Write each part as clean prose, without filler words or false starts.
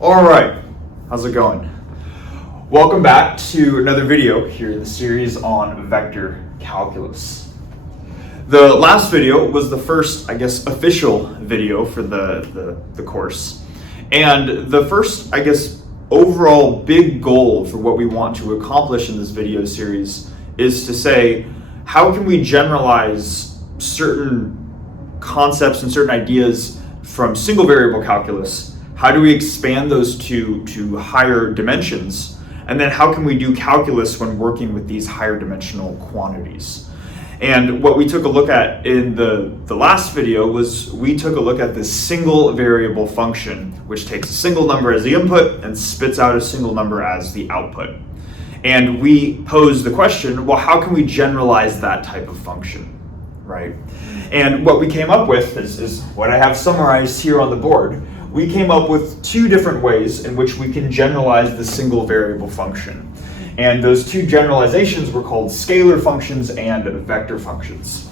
All right, how's it going? Welcome back to another video here in the series on vector calculus. The last video was the first, official video for the course. And the first, overall big goal for what we want to accomplish in this video series is to say, how can we generalize certain concepts and certain ideas from single variable calculus? How do we expand those to higher dimensions? And then how can we do calculus when working with these higher dimensional quantities? And what we took a look at in the last video was we took a look at this single variable function, which takes a single number as the input and spits out a single number as the output. And we posed the question, well, how can we generalize that type of function, right? And what we came up with is what I have summarized here on the board. We came up with two different ways in which we can generalize the single variable function. And those two generalizations were called scalar functions and vector functions.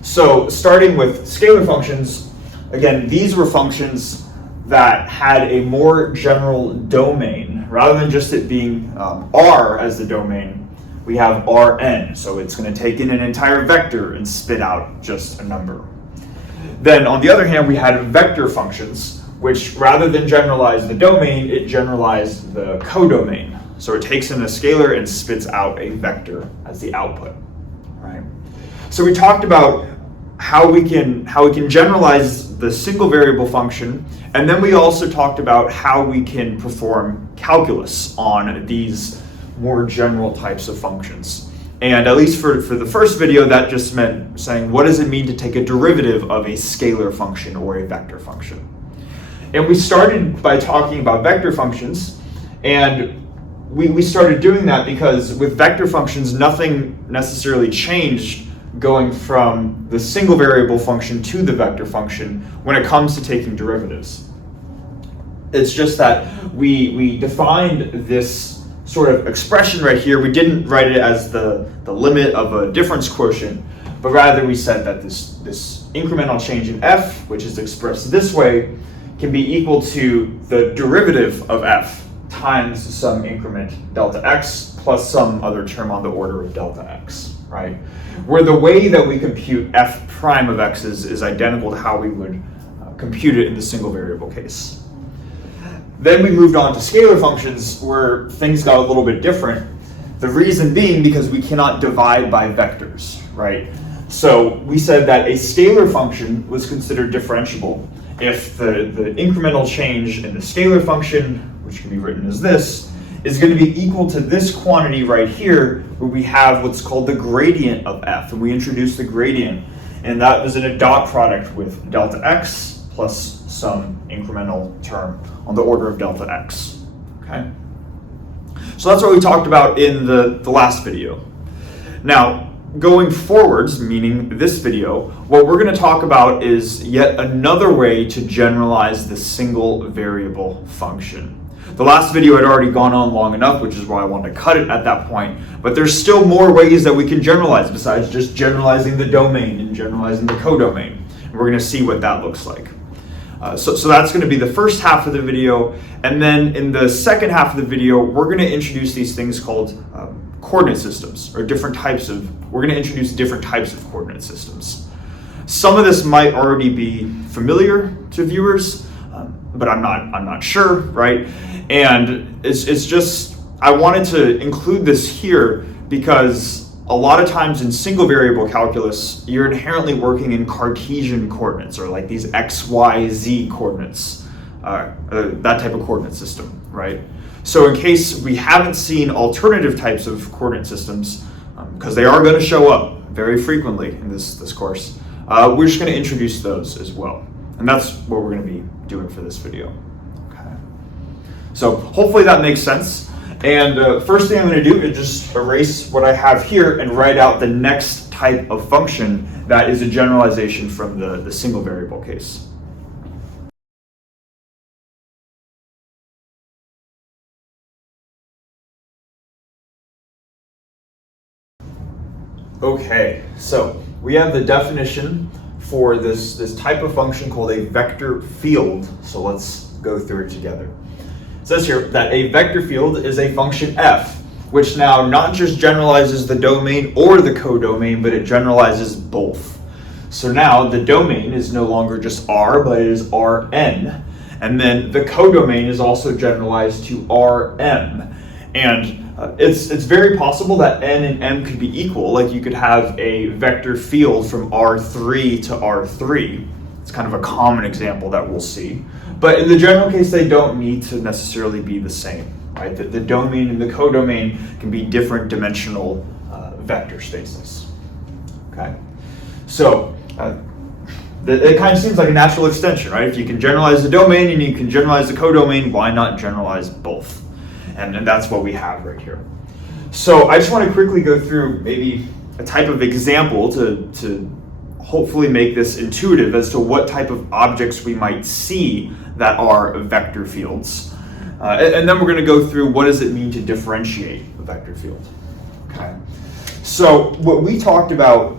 So starting with scalar functions, again, these were functions that had a more general domain. Rather than just it being R as the domain, we have Rn. So it's going to take in an entire vector and spit out just a number. Then on the other hand, we had vector functions, which rather than generalize the domain, it generalized the codomain. So it takes in a scalar and spits out a vector as the output, right? So we talked about how we can generalize the single variable function, and then we also talked about how we can perform calculus on these more general types of functions. And at least for the first video, that just meant saying, what does it mean to take a derivative of a scalar function or a vector function? And we started by talking about vector functions, and we started doing that because with vector functions, nothing necessarily changed going from the single variable function to the vector function when it comes to taking derivatives. It's just that we defined this sort of expression right here. We didn't write it as the limit of a difference quotient, but rather we said that this incremental change in f, which is expressed this way, can be equal to the derivative of f times some increment delta x plus some other term on the order of delta x, right? Where the way that we compute f prime of x is identical to how we would compute it in the single variable case. Then we moved on to scalar functions where things got a little bit different. The reason being because we cannot divide by vectors, right? So we said that a scalar function was considered differentiable if the incremental change in the scalar function, which can be written as this, is going to be equal to this quantity right here, where we have what's called the gradient of f, and we introduced the gradient, and that was in a dot product with delta x plus some incremental term on the order of delta x, okay? So that's what we talked about in the last video. Now, going forwards, meaning this video, what we're going to talk about is yet another way to generalize the single variable function. The last video had already gone on long enough, which is why I wanted to cut it at that point, but there's still more ways that we can generalize besides just generalizing the domain and generalizing the codomain. And we're going to see what that looks like. So that's going to be the first half of the video, and then in the second half of the video, we're going to introduce these things called coordinate systems, or we're going to introduce different types of coordinate systems. Some of this might already be familiar to viewers, but I'm not sure, right? And it's just, I wanted to include this here because a lot of times in single variable calculus, you're inherently working in Cartesian coordinates, or like these x, y, z coordinates, that type of coordinate system, right? So in case we haven't seen alternative types of coordinate systems, because they are going to show up very frequently in this course, we're just going to introduce those as well. And that's what we're going to be doing for this video. Okay. So hopefully that makes sense. And first thing I'm going to do is just erase what I have here and write out the next type of function that is a generalization from the single variable case. Okay, so we have the definition for this type of function called a vector field. So let's go through it together. It says here that a vector field is a function f, which now not just generalizes the domain or the codomain, but it generalizes both. So now the domain is no longer just R, but it is Rn. And then the codomain is also generalized to Rm. And it's very possible that n and m could be equal. Like you could have a vector field from R3 to R3. It's kind of a common example that we'll see. But in the general case, they don't need to necessarily be the same. Right? The domain and the codomain can be different dimensional vector spaces. Okay, so it kind of seems like a natural extension, right? If you can generalize the domain and you can generalize the codomain, why not generalize both? And that's what we have right here. So I just want to quickly go through maybe a type of example to hopefully make this intuitive as to what type of objects we might see that are vector fields. And then we're going to go through what does it mean to differentiate a vector field. Okay. So what we talked about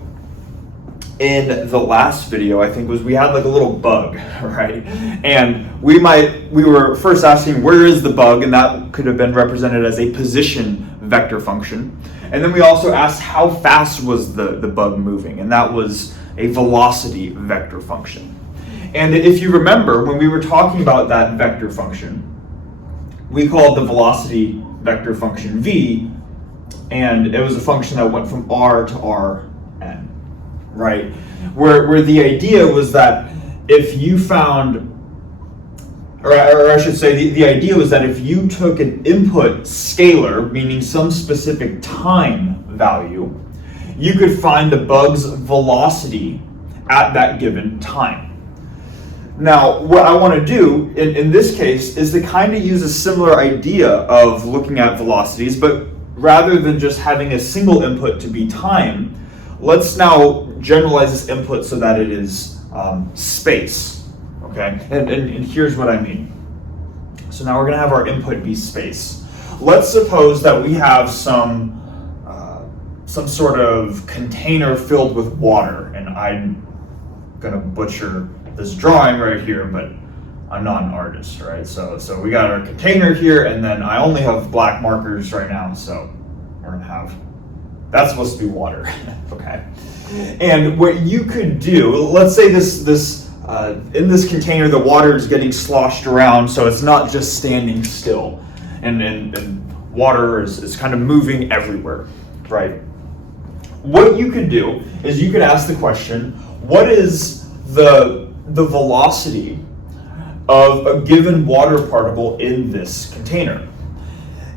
in the last video, I think, was we had like a little bug, right? And we were first asking where is the bug, and that could have been represented as a position vector function. And then we also asked how fast was the bug moving, and that was a velocity vector function. And if you remember, when we were talking about that vector function, we called the velocity vector function v, and it was a function that went from r to rn, right? Where the idea was that if you found, or I should say, the idea was that if you took an input scalar, meaning some specific time value, you could find the bug's velocity at that given time. Now, what I want to do in this case is to kind of use a similar idea of looking at velocities, but rather than just having a single input to be time, let's now generalize this input so that it is space, okay? And here's what I mean. So now we're going to have our input be space. Let's suppose that we have some sort of container filled with water, and I'm going to butcher this drawing right here, but I'm not an artist, right? So we got our container here, and then I only have black markers right now, so we're going to have, that's supposed to be water, okay? And what you could do, let's say this in this container, the water is getting sloshed around, so it's not just standing still, and water is kind of moving everywhere, right? What you could do is you could ask the question, what is the velocity of a given water particle in this container?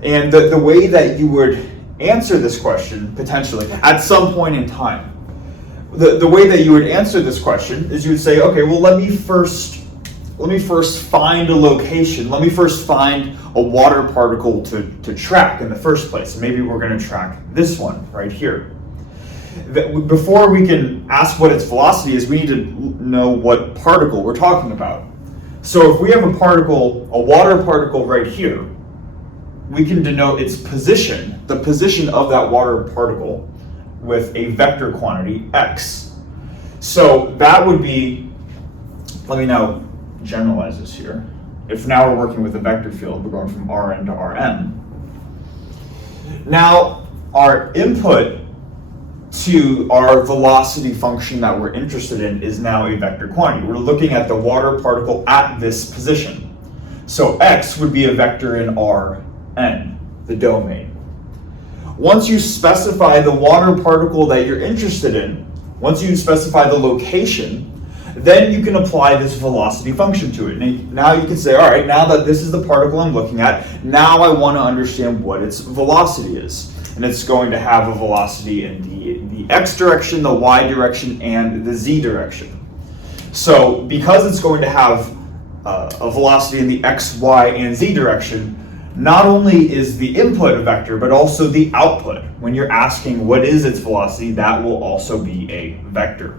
And the way that you would answer this question, potentially, at some point in time, the way that you would answer this question is you would say, okay, well, let me first find a location. Let me first find a water particle to track in the first place. And maybe we're going to track this one right here. Before we can ask what its velocity is, we need to know what particle we're talking about. So if we have a water particle right here, we can denote its position, the position of that water particle, with a vector quantity x. So that would be, let me now generalize this here. If now we're working with a vector field, we're going from Rn to Rm. Now our input to our velocity function that we're interested in is now a vector quantity. We're looking at the water particle at this position. So x would be a vector in Rn, the domain. Once you specify the water particle that you're interested in, once you specify the location, then you can apply this velocity function to it. And now you can say, all right, now that this is the particle I'm looking at, now I want to understand what its velocity is. And it's going to have a velocity in the x direction, the y direction, and the z direction. So because it's going to have a velocity in the x, y, and z direction, not only is the input a vector, but also the output. When you're asking what is its velocity, that will also be a vector.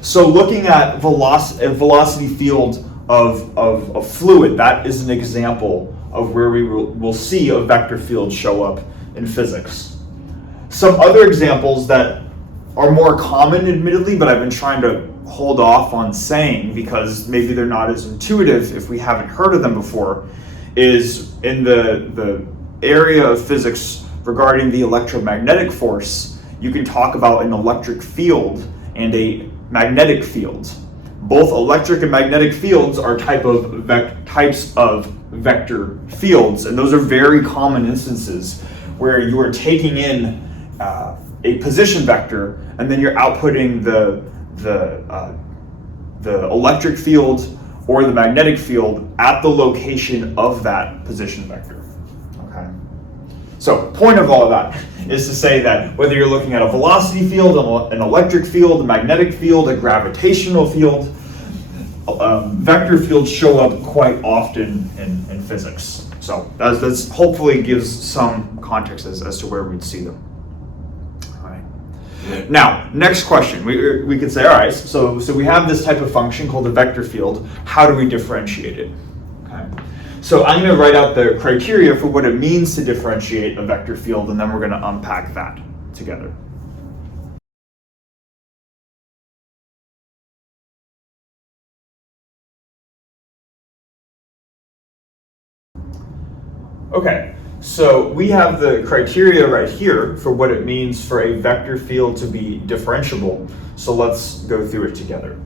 So looking at a velocity field of a fluid, that is an example of where we will see a vector field show up in physics. Some other examples that are more common, admittedly, but I've been trying to hold off on saying because maybe they're not as intuitive if we haven't heard of them before, is in the area of physics regarding the electromagnetic force, you can talk about an electric field and a magnetic field. Both electric and magnetic fields are types of vector fields, and those are very common instances where you are taking in a position vector and then you're outputting the electric field or the magnetic field at the location of that position vector. Okay. So, point of all of that is to say that whether you're looking at a velocity field, an electric field, a magnetic field, a gravitational field, vector fields show up quite often in physics. So that's hopefully gives some context as to where we'd see them. All right. Now, next question. We could say, all right, so we have this type of function called a vector field. How do we differentiate it? Okay. So I'm going to write out the criteria for what it means to differentiate a vector field, and then we're going to unpack that together. Okay, so we have the criteria right here for what it means for a vector field to be differentiable. So let's go through it together.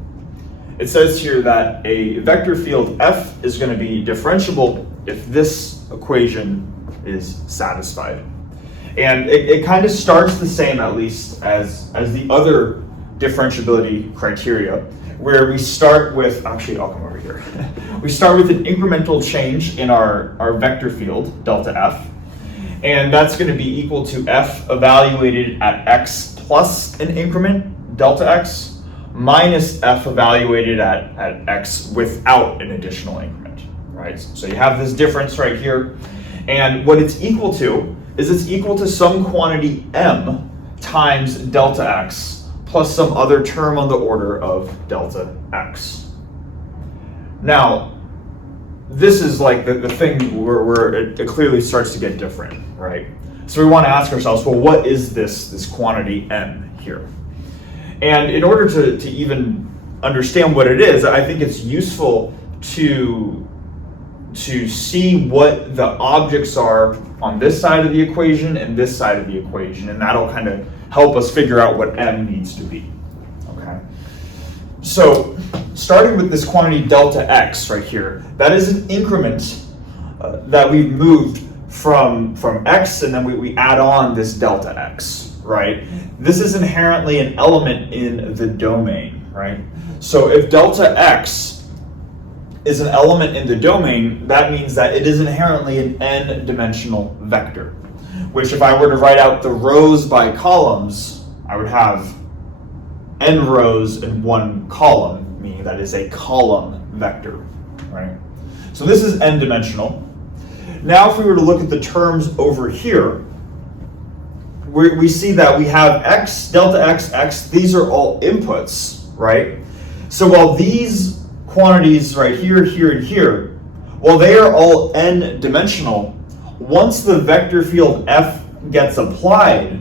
It says here that a vector field F is going to be differentiable if this equation is satisfied. And it kind of starts the same, at least, as the other differentiability criteria, where we start with, actually I'll come over here. We start with an incremental change in our vector field, delta F, and that's going to be equal to F evaluated at x plus an increment, delta x, minus F evaluated at x without an additional increment, right? So you have this difference right here, and what it's equal to is it's equal to some quantity m times delta x plus some other term on the order of delta x. Now, this is like the thing where it clearly starts to get different, right? So we want to ask ourselves, well, what is this quantity m here? And in order to even understand what it is, I think it's useful to see what the objects are on this side of the equation and this side of the equation, and that'll kind of help us figure out what m needs to be. Okay. So starting with this quantity delta x right here, that is an increment that we've moved from x, and then we add on this delta x, right? This is inherently an element in the domain, right? So if delta x is an element in the domain, that means that it is inherently an n-dimensional vector, which if I were to write out the rows by columns, I would have n rows in one column, meaning that is a column vector, right? So this is n-dimensional. Now if we were to look at the terms over here, we see that we have x, delta x, x, these are all inputs, right? So while these quantities right here, here, and here, while they are all n-dimensional, once the vector field F gets applied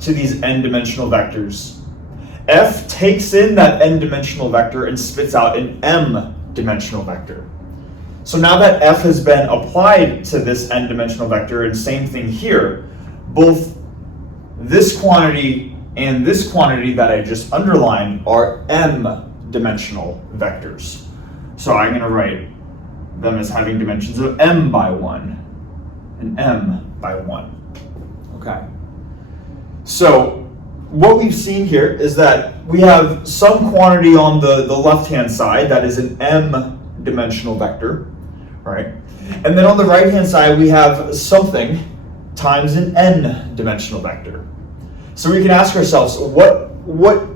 to these n-dimensional vectors, F takes in that n-dimensional vector and spits out an m-dimensional vector. So now that F has been applied to this n-dimensional vector, and same thing here, both this quantity and this quantity that I just underlined are m-dimensional vectors. So I'm going to write them as having dimensions of m by 1 and m by 1. Okay. So what we've seen here is that we have some quantity on the left-hand side that is an m-dimensional vector, right? And then on the right-hand side, we have something times an n-dimensional vector. So we can ask ourselves, what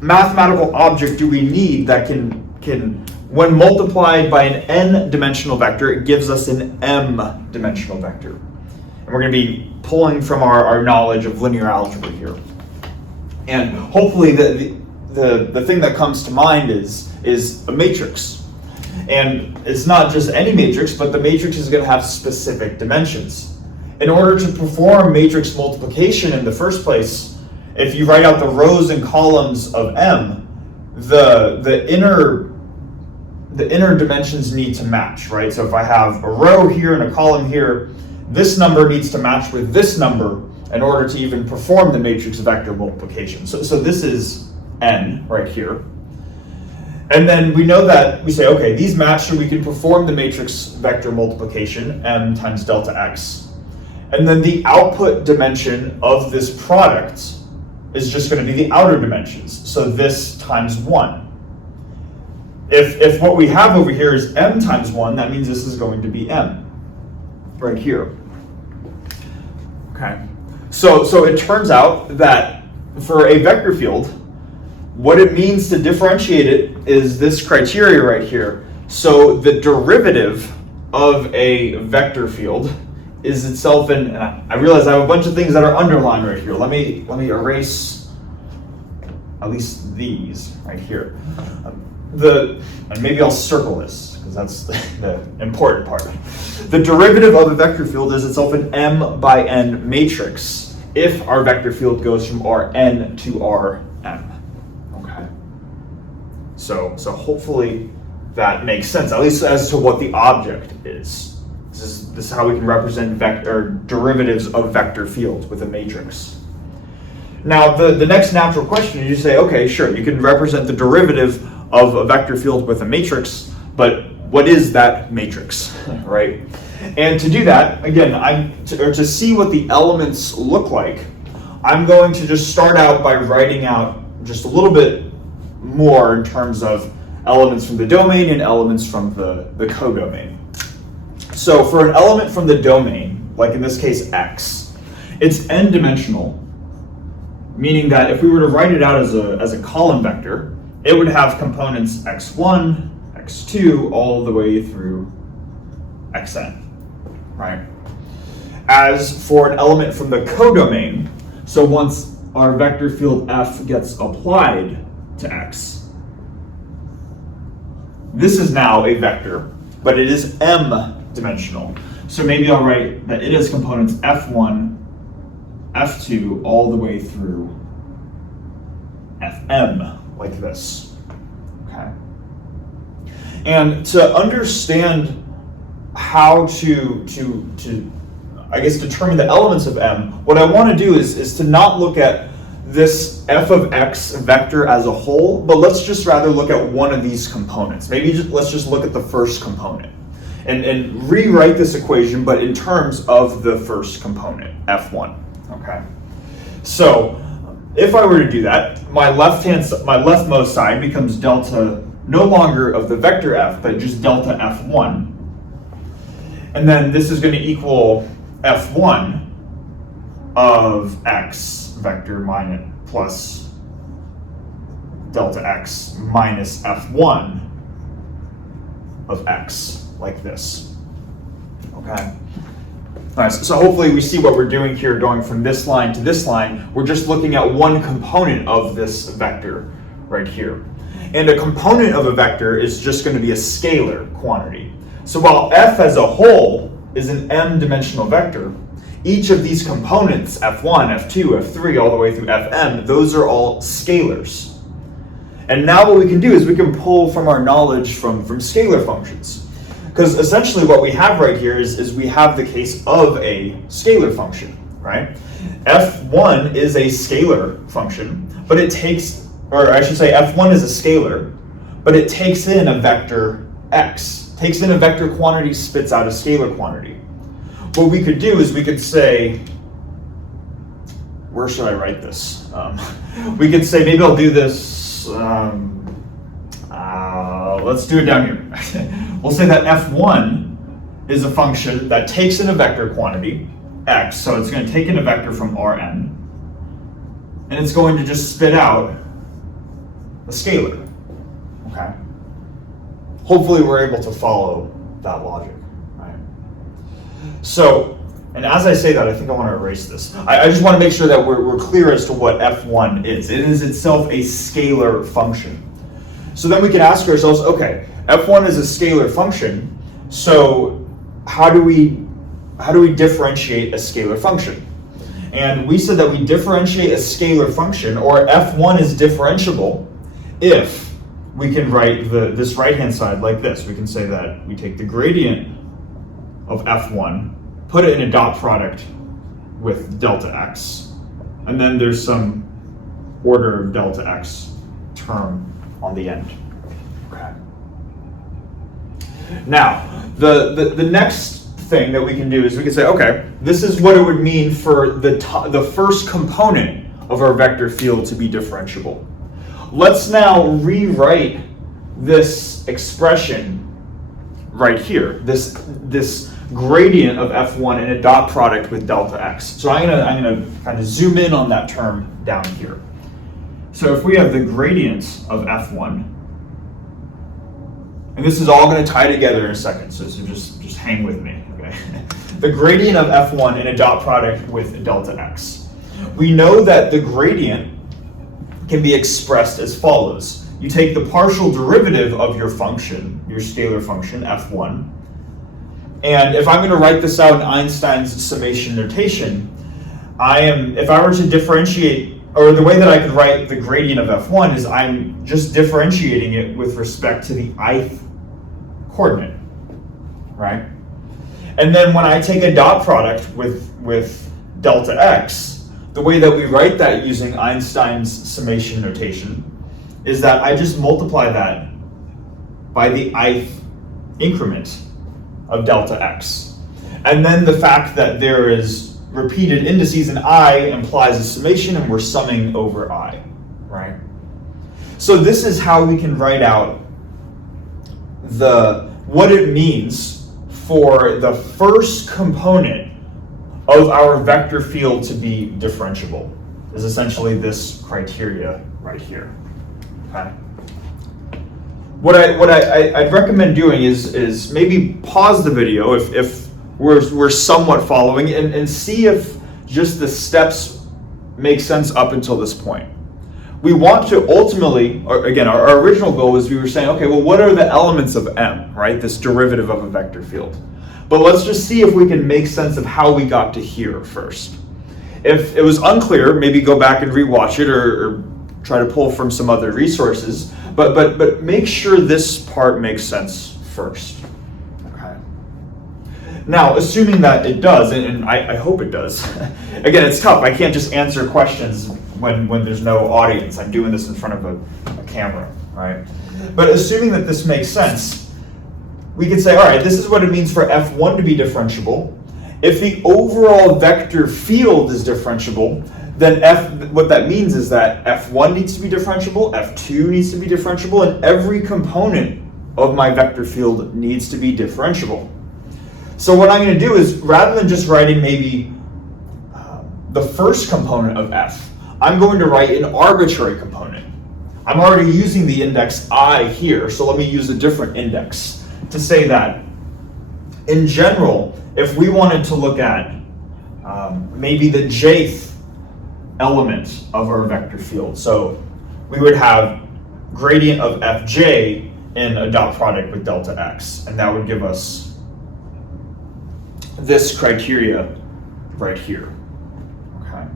mathematical object do we need that can when multiplied by an n-dimensional vector, it gives us an m-dimensional vector. And we're going to be pulling from our knowledge of linear algebra here. And hopefully the thing that comes to mind is a matrix. And it's not just any matrix, but the matrix is going to have specific dimensions. In order to perform matrix multiplication in the first place, if you write out the rows and columns of m, the inner the inner dimensions need to match, right? So if I have a row here and a column here, this number needs to match with this number in order to even perform the matrix vector multiplication. So this is n right here. And then we know that we say, okay, these match, so we can perform the matrix vector multiplication, m times delta x. And then the output dimension of this product is just going to be the outer dimensions. So this times 1. If what we have over here is m times 1, that means this is going to be m right here. Okay. So it turns out that for a vector field, what it means to differentiate it is this criteria right here. So the derivative of a vector field is itself and I realize I have a bunch of things that are underlined right here. Let me erase at least these right here. And maybe I'll circle this because that's the important part. The derivative of a vector field is itself an m by n matrix if our vector field goes from Rn to Rm. Okay. So hopefully that makes sense, at least as to what the object is. This is how we can represent derivatives of vector fields with a matrix. Now, the next natural question is you say, okay, sure, you can represent the derivative of a vector field with a matrix, but what is that matrix, right? And to do that, again, to see what the elements look like, I'm going to just start out by writing out just a little bit more in terms of elements from the domain and elements from the codomain. So for an element from the domain, like in this case x, it's n-dimensional, meaning that if we were to write it out as a column vector, it would have components x1, x2, all the way through xn, right? As for an element from the codomain, so once our vector field f gets applied to x, this is now a vector, but it is m-dimensional. So maybe I'll write that it has components f1, f2, all the way through fm, like this. Okay. And to understand how to I guess determine the elements of m, what I want to do is to not look at this f of x vector as a whole, but let's just rather look at one of these components. Maybe let's just look at the first component and rewrite this equation, but in terms of the first component, f1. Okay. So if I were to do that, my leftmost side becomes delta, no longer of the vector f, but just delta f1. And then this is going to equal f1 of x vector minus plus delta x minus f1 of x, like this. Okay. All right, so hopefully we see what we're doing here, going from this line to this line. We're just looking at one component of this vector right here. And a component of a vector is just going to be a scalar quantity. So while f as a whole is an m-dimensional vector, each of these components, f1, f2, f3, all the way through fm, those are all scalars. And now what we can do is we can pull from our knowledge from scalar functions. Because essentially what we have right here is we have the case of a scalar function, right? f1 is a scalar function, but it takes, or I should say f1 is a scalar, but it takes in a vector x, takes in a vector quantity, spits out a scalar quantity. What we could do is we could say, where should I write this? We could say, maybe I'll do this, let's do it down here. We'll say that f1 is a function that takes in a vector quantity, x, so it's going to take in a vector from Rn, and it's going to just spit out a scalar. Okay? Hopefully we're able to follow that logic, right? So, and as I say that, I think I want to erase this. I just want to make sure that we're clear as to what f1 is. It is itself a scalar function. So then we can ask ourselves, okay, f1 is a scalar function, so how do we differentiate a scalar function? And we said that we differentiate a scalar function, or f1 is differentiable, if we can write this right-hand side like this. We can say that we take the gradient of f1, put it in a dot product with delta x, and then there's some order of delta x term on the end. Okay. Now, the next thing that we can do is we can say, okay, this is what it would mean for the first component of our vector field to be differentiable. Let's now rewrite this expression right here, this gradient of f1 in a dot product with delta x. So I'm gonna kind of zoom in on that term down here. So if we have the gradient of f1, and this is all going to tie together in a second, so just hang with me, okay? The gradient of f1 in a dot product with delta x. We know that the gradient can be expressed as follows. You take the partial derivative of your function, your scalar function, f1, and if I'm going to write this out in Einstein's summation notation, if I were to differentiate, or the way that I could write the gradient of f1 is I'm just differentiating it with respect to the ith coordinate, right? And then when I take a dot product with delta x, the way that we write that using Einstein's summation notation is that I just multiply that by the ith increment of delta x. And then the fact that there is repeated indices in I implies a summation, and we're summing over I, right? So this is how we can write out what it means for the first component of our vector field to be differentiable, is essentially this criteria right here. Okay. What I'd recommend doing is maybe pause the video if we're somewhat following and see if just the steps make sense up until this point. We want to ultimately, or again, our original goal was we were saying, okay, well, what are the elements of M, right? This derivative of a vector field. But let's just see if we can make sense of how we got to here first. If it was unclear, maybe go back and rewatch it or try to pull from some other resources. But make sure this part makes sense first. Okay. Now, assuming that it does, and I hope it does. Again, it's tough. I can't just answer questions when there's no audience. I'm doing this in front of a camera, right? But assuming that this makes sense, we could say, all right, this is what it means for f1 to be differentiable. If the overall vector field is differentiable, then what that means is that f1 needs to be differentiable, f2 needs to be differentiable, and every component of my vector field needs to be differentiable. So what I'm going to do is, rather than just writing maybe the first component of f, I'm going to write an arbitrary component. I'm already using the index I here, so let me use a different index to say that, in general, if we wanted to look at maybe the jth element of our vector field, so we would have gradient of fj in a dot product with delta x, and that would give us this criteria right here. Okay.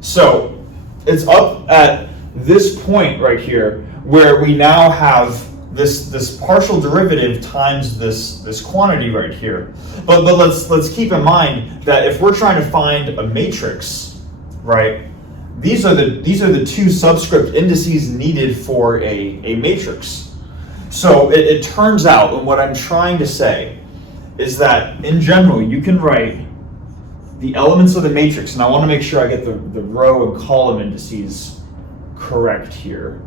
So it's up at this point right here where we now have this partial derivative times this quantity right here. But let's keep in mind that if we're trying to find a matrix, right? These are the two subscript indices needed for a matrix. So it turns out, and what I'm trying to say is that in general you can write the elements of the matrix, and I want to make sure I get the row and column indices correct here.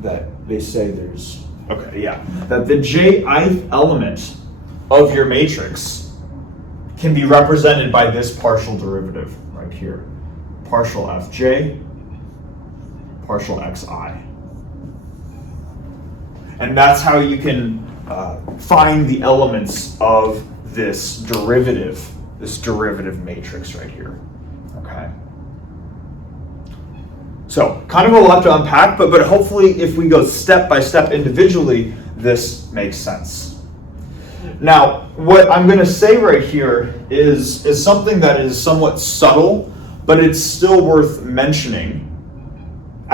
That they say there's, okay, yeah, that the jth element of your matrix can be represented by this partial derivative right here. Partial fj, partial xi. And that's how you can find the elements of this derivative matrix right here. Okay. So, kind of a lot to unpack, but hopefully if we go step by step individually, this makes sense. Now, what I'm going to say right here is something that is somewhat subtle, but it's still worth mentioning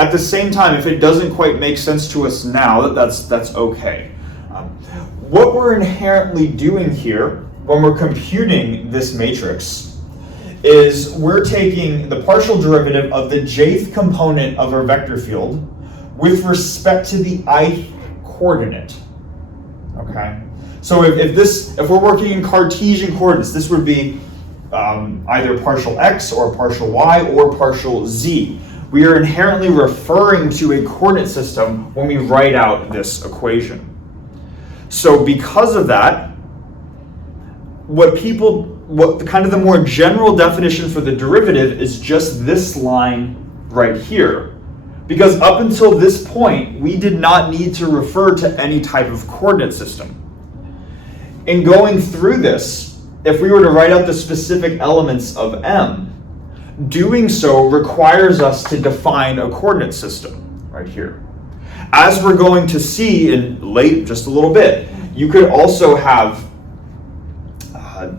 At the same time, if it doesn't quite make sense to us now, that's okay. What we're inherently doing here when we're computing this matrix is we're taking the partial derivative of the jth component of our vector field with respect to the ith coordinate. Okay? So if we're working in Cartesian coordinates, this would be either partial x or partial y or partial z. We are inherently referring to a coordinate system when we write out this equation. So because of that, what kind of the more general definition for the derivative is just this line right here. Because up until this point, we did not need to refer to any type of coordinate system. In going through this, if we were to write out the specific elements of M, doing so requires us to define a coordinate system right here. As we're going to see in just a little bit, you could also have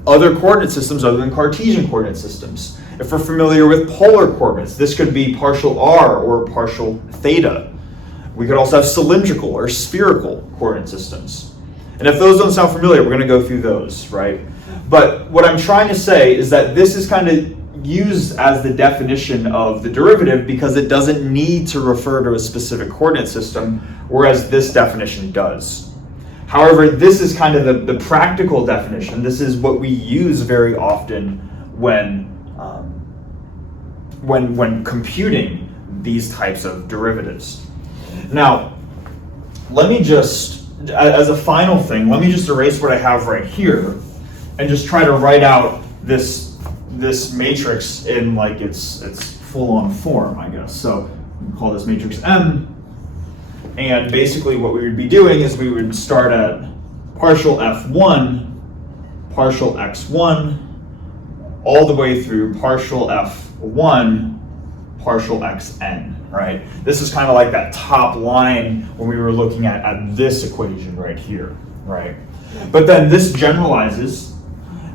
other coordinate systems other than Cartesian coordinate systems. If we're familiar with polar coordinates, this could be partial r or partial theta. We could also have cylindrical or spherical coordinate systems. And if those don't sound familiar, we're going to go through those, right? But what I'm trying to say is that this is kind of used as the definition of the derivative because it doesn't need to refer to a specific coordinate system, whereas this definition does. However, this is kind of the practical definition. This is what we use very often when computing these types of derivatives. Now, let me just, as a final thing, let me just erase what I have right here and just try to write out this matrix in like its full-on form, I guess. So we call this matrix M. And basically what we would be doing is we would start at partial F1, partial X1, all the way through partial F1, partial Xn, right? This is kind of like that top line when we were looking at this equation right here, right? But then this generalizes,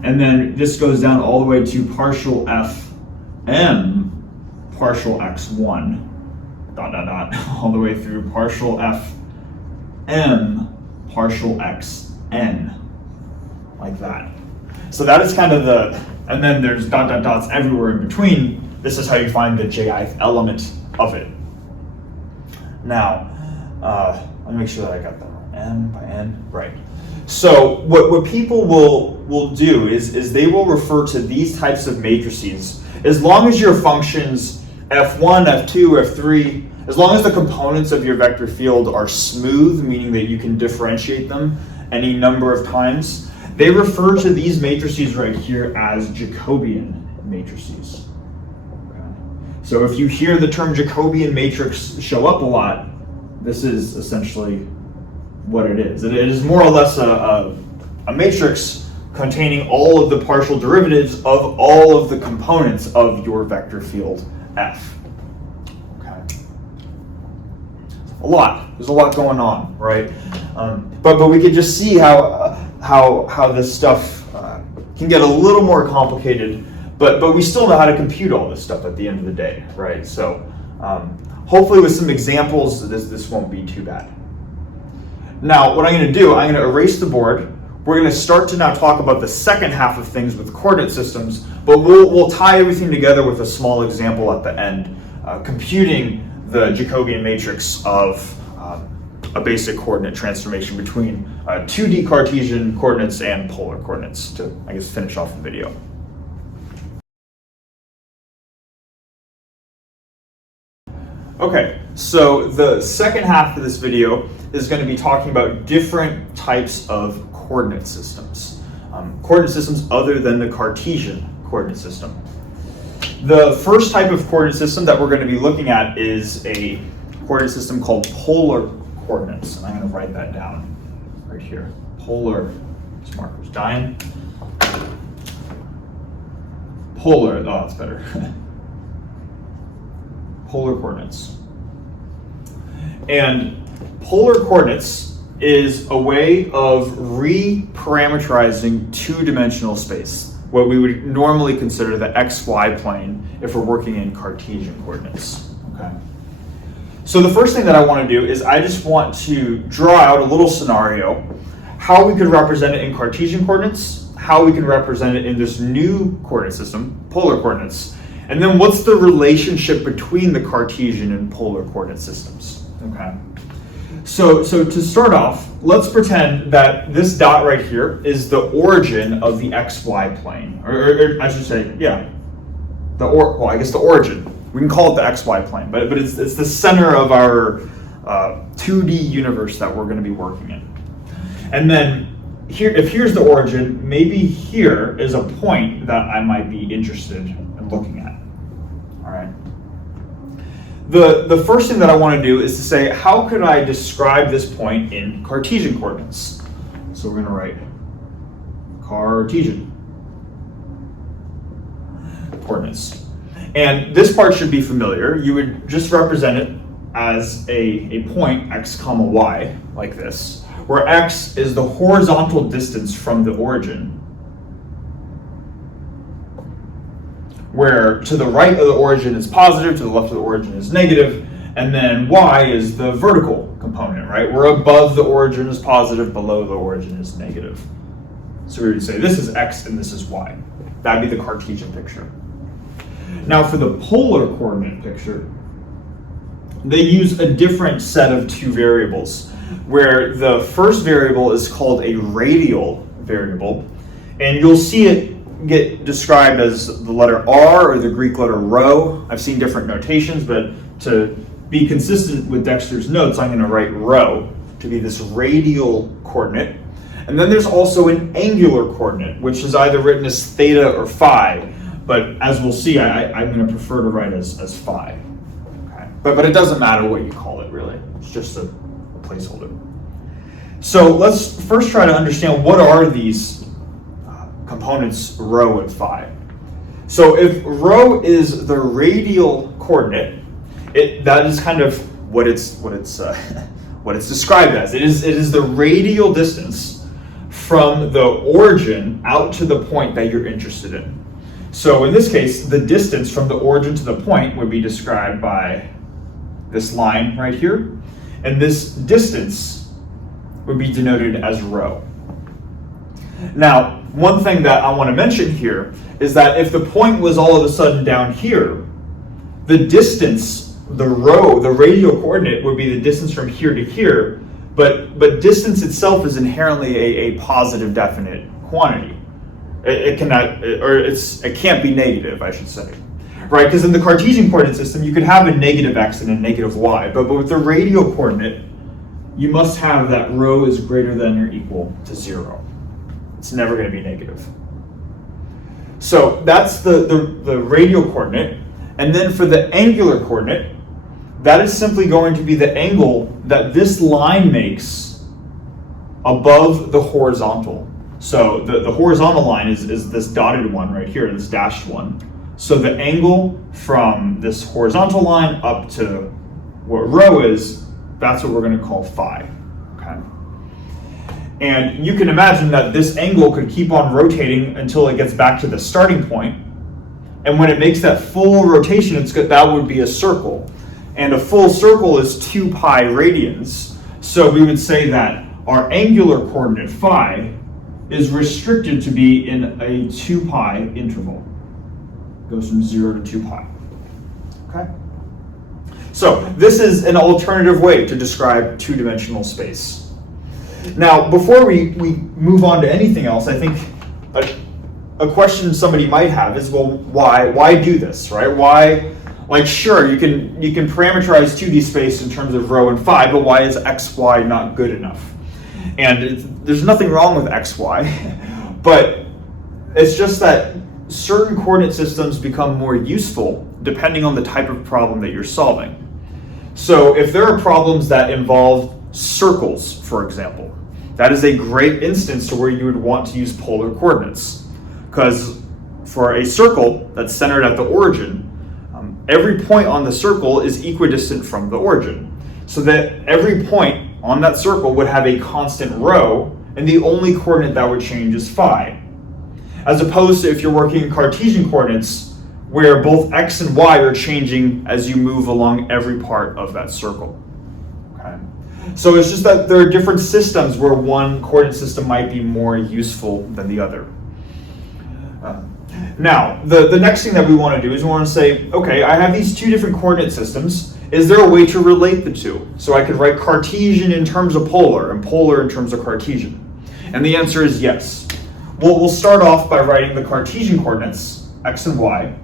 and then this goes down all the way to partial Fm, partial X1, all the way through partial Fm, partial Xn, like that. So that is kind of and then there's dots everywhere in between. This is how you find the jth element of it. Now, let me make sure that I got that right. M by n, right. So what people will do is they will refer to these types of matrices as long as your functions f1, f2, f3, as long as the components of your vector field are smooth, meaning that you can differentiate them any number of times, they refer to these matrices right here as Jacobian matrices. Okay. So if you hear the term Jacobian matrix show up a lot, this is essentially what it is. It is more or less a matrix containing all of the partial derivatives of all of the components of your vector field F. Okay. There's a lot going on, right? But we could just see how this stuff can get a little more complicated, but we still know how to compute all this stuff at the end of the day, right? So hopefully with some examples, this won't be too bad. Now, what I'm going to do, I'm going to erase the board. We're going to start to now talk about the second half of things with coordinate systems, but we'll tie everything together with a small example at the end, computing the Jacobian matrix of a basic coordinate transformation between 2D Cartesian coordinates and polar coordinates to, I guess, finish off the video. Okay, so the second half of this video is going to be talking about different types of coordinate systems. Coordinate systems other than the Cartesian coordinate system. The first type of coordinate system that we're going to be looking at is a coordinate system called polar coordinates. And I'm going to write that down right here. Polar, this marker's dying. Polar, oh, that's better. Polar coordinates. And polar coordinates is a way of re-parameterizing two-dimensional space, what we would normally consider the xy plane if we're working in Cartesian coordinates. Okay. So the first thing that I want to do is I just want to draw out a little scenario, how we could represent it in Cartesian coordinates, how we can represent it in this new coordinate system, polar coordinates, and then what's the relationship between the Cartesian and polar coordinate systems, okay? So to start off, let's pretend that this dot right here is the origin of the xy plane, or I should say, yeah, the origin. We can call it the xy plane, but it's the center of our 2D universe that we're going to be working in. And then here, if here's the origin, maybe here is a point that I might be interested in looking at. All right. The first thing that I want to do is to say, how could I describe this point in Cartesian coordinates? So we're going to write Cartesian coordinates. And this part should be familiar. You would just represent it as a point, x comma y, like this, where x is the horizontal distance from the origin, where to the right of the origin is positive, to the left of the origin is negative, and then y is the vertical component, right? Where above the origin is positive, below the origin is negative. So we would say this is x and this is y. That'd be the Cartesian picture. Now for the polar coordinate picture, they use a different set of two variables, where the first variable is called a radial variable, and you'll see it get described as the letter r or the Greek letter rho. I've seen different notations, but to be consistent with Dexter's notes, I'm going to write rho to be this radial coordinate. And then there's also an angular coordinate, which is either written as theta or phi, but as we'll see, I'm going to prefer to write as phi. Okay. But it doesn't matter what you call it, really. It's just a placeholder. So let's first try to understand what are these components rho and phi. So if rho is the radial coordinate, that is kind of what it's described as. It is the radial distance from the origin out to the point that you're interested in. So in this case, the distance from the origin to the point would be described by this line right here, and this distance would be denoted as rho. Now, one thing that I want to mention here is that if the point was all of a sudden down here, the distance, the rho, the radial coordinate, would be the distance from here to here, but distance itself is inherently a positive definite quantity. It can't be negative, I should say, right? Because in the Cartesian coordinate system, you could have a negative x and a negative y, but with the radial coordinate, you must have that rho is greater than or equal to 0. It's never going to be negative. So that's the radial coordinate. And then for the angular coordinate, that is simply going to be the angle that this line makes above the horizontal. So the horizontal line is this dotted one right here, this dashed one. So the angle from this horizontal line up to what rho is, that's what we're going to call phi. Okay. And you can imagine that this angle could keep on rotating until it gets back to the starting point. And when it makes that full rotation, that would be a circle. And a full circle is 2 pi radians. So we would say that our angular coordinate phi is restricted to be in a 2 pi interval. It goes from 0 to 2 pi. Okay? So this is an alternative way to describe two-dimensional space. Now, before we move on to anything else, I think a question somebody might have is, well, why do this, right? Why, like, sure, you can parameterize 2D space in terms of rho and phi, but why is x, y not good enough? And there's nothing wrong with x, y, but it's just that certain coordinate systems become more useful depending on the type of problem that you're solving. So if there are problems that involve circles, for example, that is a great instance to where you would want to use polar coordinates. Because for a circle that's centered at the origin, every point on the circle is equidistant from the origin. So that every point on that circle would have a constant rho, and the only coordinate that would change is phi. As opposed to if you're working in Cartesian coordinates, where both x and y are changing as you move along every part of that circle. Okay? So it's just that there are different systems where one coordinate system might be more useful than the other. Now, the next thing that we want to do is we want to say, okay, I have these two different coordinate systems. Is there a way to relate the two? So I could write Cartesian in terms of polar and polar in terms of Cartesian. And the answer is yes. Well, we'll start off by writing the Cartesian coordinates, x and y,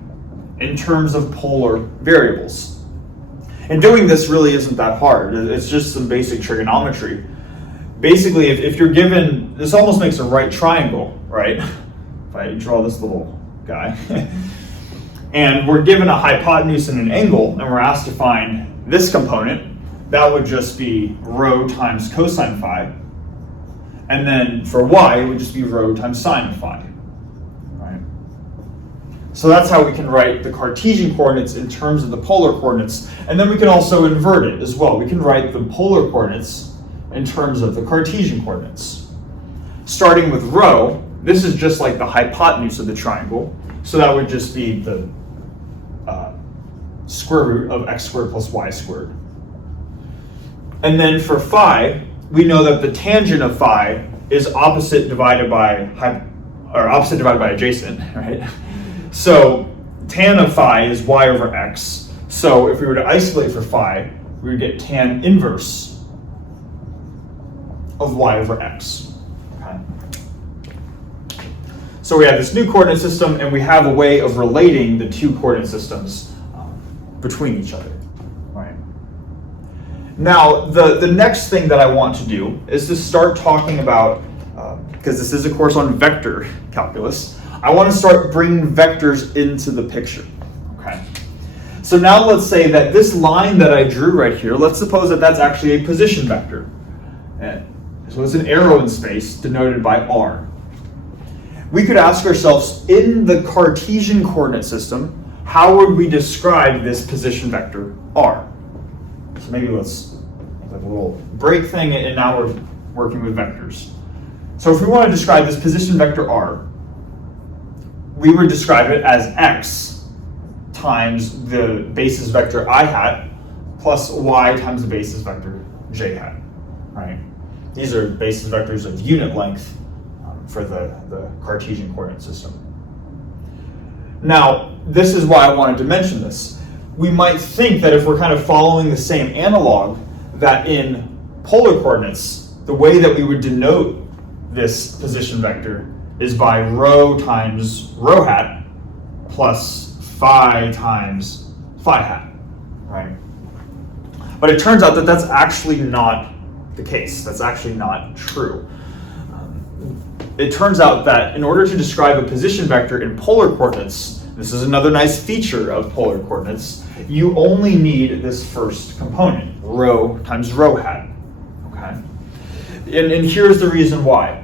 in terms of polar variables. And doing this really isn't that hard. It's just some basic trigonometry. Basically, if you're given, this almost makes a right triangle, right? If I draw this little guy. And we're given a hypotenuse and an angle, and we're asked to find this component. That would just be rho times cosine phi. And then for y, it would just be rho times sine phi. Right? So that's how we can write the Cartesian coordinates in terms of the polar coordinates. And then we can also invert it as well. We can write the polar coordinates in terms of the Cartesian coordinates. Starting with rho, this is just like the hypotenuse of the triangle. So that would just be the square root of x squared plus y squared. And then for phi, we know that the tangent of phi is opposite divided by adjacent, right? So tan of phi is y over x. So if we were to isolate for phi, we would get tan inverse of y over x. Okay. So we have this new coordinate system, and we have a way of relating the two coordinate systems between each other. Right? Now, the next thing that I want to do is to start talking about, because this is a course on vector calculus, I want to start bringing vectors into the picture. Okay. So now let's say that this line that I drew right here, let's suppose that that's actually a position vector. So it's an arrow in space denoted by r. We could ask ourselves, in the Cartesian coordinate system, how would we describe this position vector r? So maybe let's have a little break thing, and now we're working with vectors. So if we want to describe this position vector r, we would describe it as x times the basis vector I hat plus y times the basis vector j hat, right? These are basis vectors of unit length for the Cartesian coordinate system. Now, this is why I wanted to mention this. We might think that if we're kind of following the same analog, that in polar coordinates, the way that we would denote this position vector is by rho times rho hat plus phi times phi hat, right? But it turns out that that's actually not the case. That's actually not true. It turns out that in order to describe a position vector in polar coordinates, this is another nice feature of polar coordinates, you only need this first component, rho times rho hat. Okay? And here's the reason why.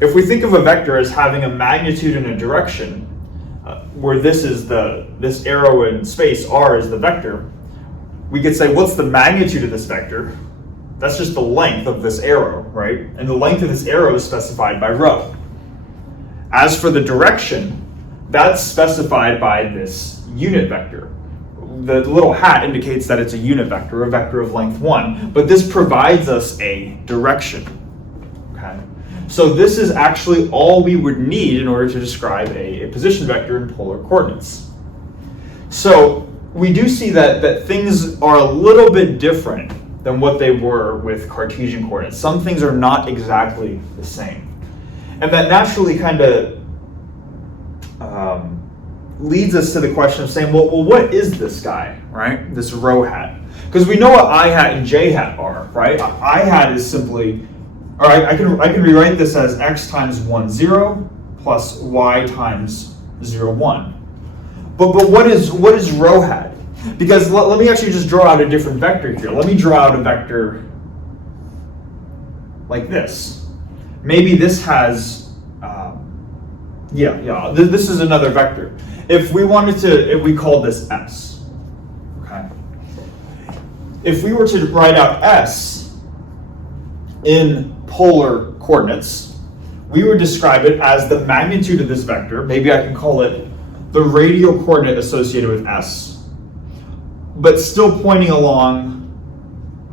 If we think of a vector as having a magnitude and a direction, where this is this arrow in space, r is the vector, we could say, what's the magnitude of this vector? That's just the length of this arrow, right? And the length of this arrow is specified by rho. As for the direction, that's specified by this unit vector. The little hat indicates that it's a unit vector, a vector of length 1, but this provides us a direction. Okay? So this is actually all we would need in order to describe a position vector in polar coordinates. So we do see that things are a little bit different than what they were with Cartesian coordinates. Some things are not exactly the same. And that naturally kind of leads us to the question of saying, well, what is this guy, right? This rho hat. Because we know what I hat and j hat are, right? I hat is simply, or I can rewrite this as x times 1, 0 plus y times 0, 1. But what is rho hat? Because let me actually just draw out a different vector here. Let me draw out a vector like this. Maybe this has, this is another vector. If we wanted to, if we called this S, okay? If we were to write out S in polar coordinates, we would describe it as the magnitude of this vector. Maybe I can call it the radial coordinate associated with S, but still pointing along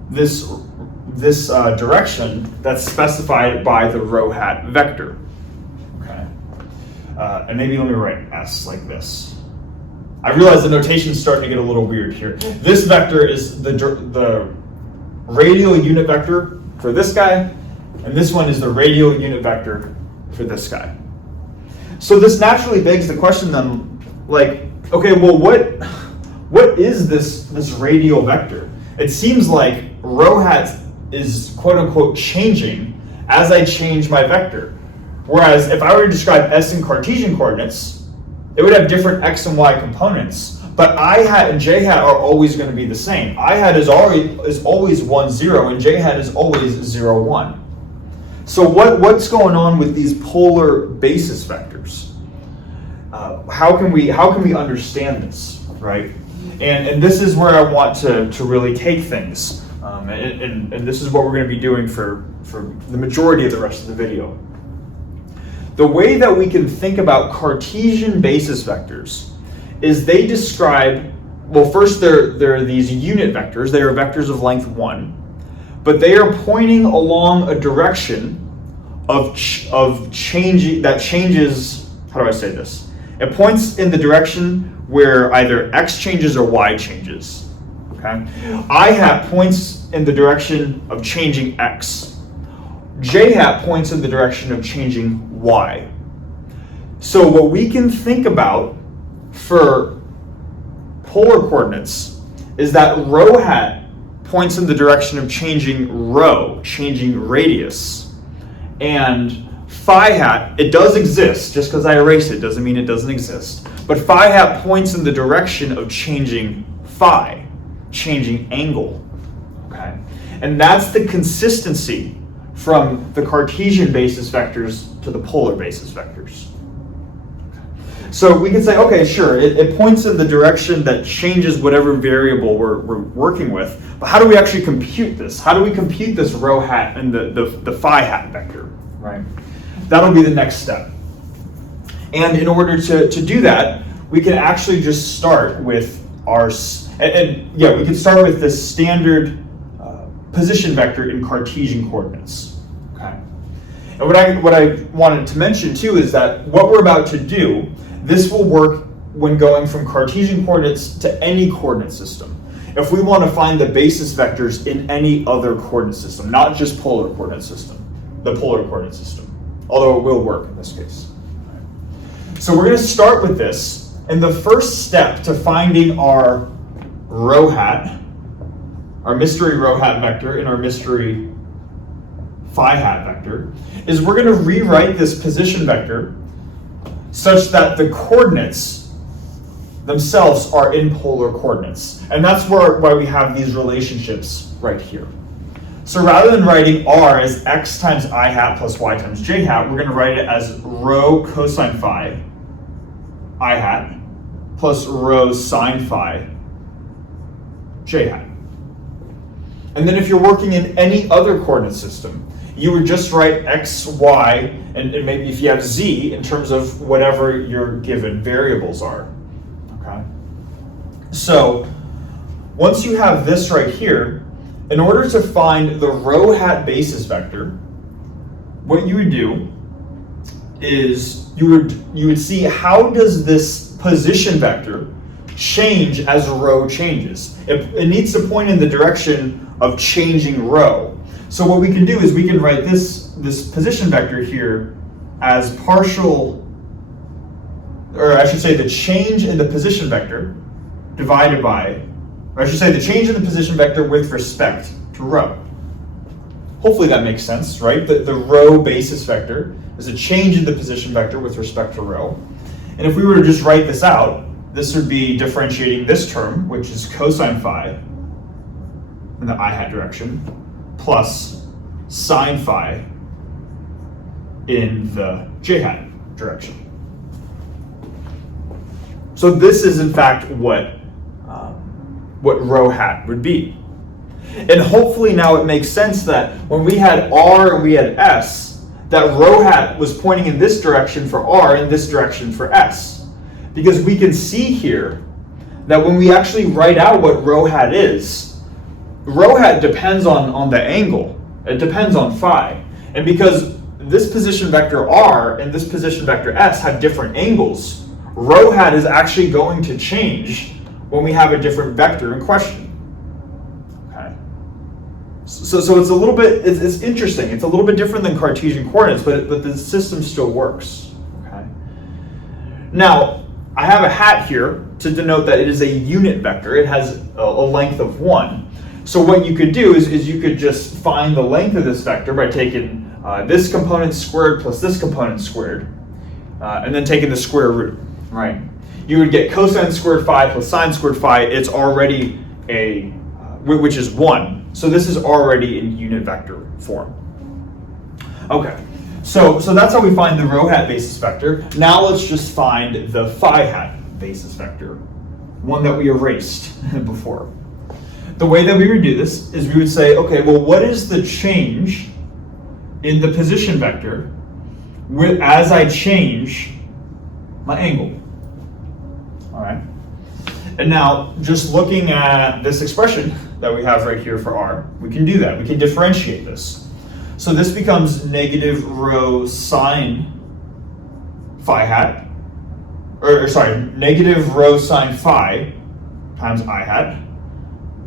this direction that's specified by the rho hat vector. Okay, and maybe let me write S like this. I realize the notation's starting to get a little weird here. This vector is the radial unit vector for this guy, and this one is the radial unit vector for this guy. So this naturally begs the question then, like, okay, well, what is this radial vector? It seems like rho hat is quote unquote changing as I change my vector. Whereas if I were to describe S in Cartesian coordinates, it would have different x and y components, but I hat and j hat are always going to be the same. I hat is always 1, 0, and j hat is always 0, 1. So what's going on with these polar basis vectors? How can we understand this, right? And this is where I want to really take things, and this is what we're going to be doing for the majority of the rest of the video. The way that we can think about Cartesian basis vectors is they describe, well, first they're these unit vectors. They are vectors of length 1, but they are pointing along a direction of changing, that changes, how do I say this? It points in the direction where either x changes or y changes, okay? I hat points in the direction of changing x. J hat points in the direction of changing y. So what we can think about for polar coordinates is that rho hat points in the direction of changing rho, changing radius, and phi hat, it does exist. Just because I erase it doesn't mean it doesn't exist. But phi hat points in the direction of changing phi, changing angle. Okay? And that's the consistency from the Cartesian basis vectors to the polar basis vectors. So we can say, okay, sure, it points in the direction that changes whatever variable we're working with, but how do we actually compute this? How do we compute this rho hat and the phi hat vector, right? That'll be the next step. And in order to do that, we can actually just start with our, we can start with the standard position vector in Cartesian coordinates. Okay. And what I wanted to mention too is that what we're about to do, this will work when going from Cartesian coordinates to any coordinate system. If we want to find the basis vectors in any other coordinate system, not just polar coordinate system, the polar coordinate system, although it will work in this case. So we're going to start with this, and the first step to finding our rho hat, our mystery rho hat vector and our mystery phi hat vector, is we're going to rewrite this position vector such that the coordinates themselves are in polar coordinates. And that's why we have these relationships right here. So rather than writing r as x times I hat plus y times j hat, we're going to write it as rho cosine phi I hat plus rho sine phi j hat. And then if you're working in any other coordinate system, you would just write x, y, and maybe if you have z in terms of whatever your given variables are. Okay. So once you have this right here, in order to find the rho hat basis vector, what you would do is you would see how does this position vector change as rho changes. It needs to point in the direction of changing rho. So what we can do is we can write this position vector here as partial, or I should say the change in the position vector divided by, or I should say the change in the position vector with respect to rho. Hopefully that makes sense, right? The rho basis vector is a change in the position vector with respect to rho. And if we were to just write this out, this would be differentiating this term, which is cosine phi in the I hat direction, plus sine phi in the j hat direction. So this is in fact what rho hat would be. And hopefully now it makes sense that when we had r and we had s, that rho hat was pointing in this direction for r and this direction for s. because we can see here that when we actually write out what rho hat is, rho hat depends on the angle. It depends on phi. And because this position vector r and this position vector s have different angles, rho hat is actually going to change when we have a different vector in question. Okay. So it's a little bit, it's interesting. It's a little bit different than Cartesian coordinates, but the system still works. Okay. Now, I have a hat here to denote that it is a unit vector. It has a length of 1. So what you could do is you could just find the length of this vector by taking this component squared plus this component squared, and then taking the square root, right? You would get cosine squared phi plus sine squared phi. It's already which is 1. So this is already in unit vector form. Okay, so that's how we find the rho hat basis vector. Now let's just find the phi hat basis vector, one that we erased before. The way that we would do this is we would say, okay, well, what is the change in the position vector as I change my angle? All right. And now, just looking at this expression that we have right here for r, we can do that. We can differentiate this. So this becomes negative rho sine phi hat, negative rho sine phi times I hat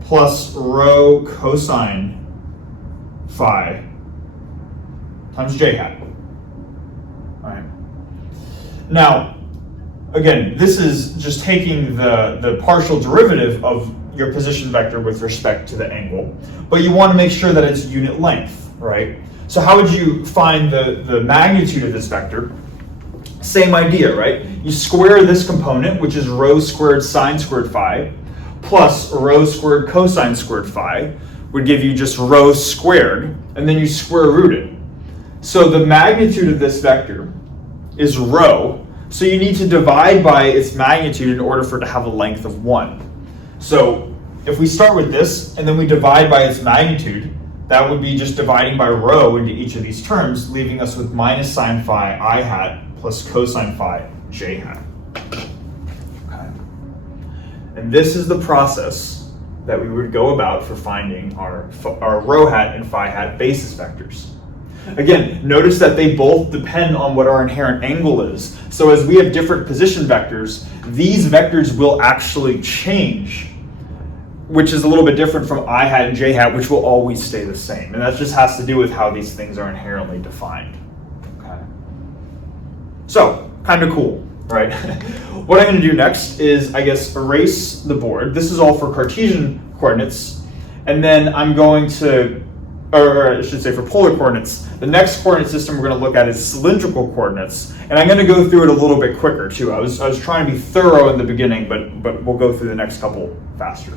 plus rho cosine phi times j hat. All right. Now, again, this is just taking the partial derivative of your position vector with respect to the angle, but you want to make sure that it's unit length, right? So how would you find the magnitude of this vector? Same idea, right? You square this component, which is rho squared sine squared phi, plus rho squared cosine squared phi, would give you just rho squared, and then you square root it. So the magnitude of this vector is rho, so you need to divide by its magnitude in order for it to have a length of 1. So if we start with this, and then we divide by its magnitude, that would be just dividing by rho into each of these terms, leaving us with minus sine phi I hat plus cosine phi j hat. Okay. And this is the process that we would go about for finding our rho hat and phi hat basis vectors. Again, notice that they both depend on what our inherent angle is. So as we have different position vectors, these vectors will actually change, which is a little bit different from I hat and j hat, which will always stay the same. And that just has to do with how these things are inherently defined. Okay. So, kind of cool, right? What I'm going to do next is, I guess, erase the board. This is all for Cartesian coordinates. And then I'm going to, or I should say for polar coordinates, the next coordinate system we're going to look at is cylindrical coordinates. And I'm going to go through it a little bit quicker too. I was trying to be thorough in the beginning, but we'll go through the next couple faster.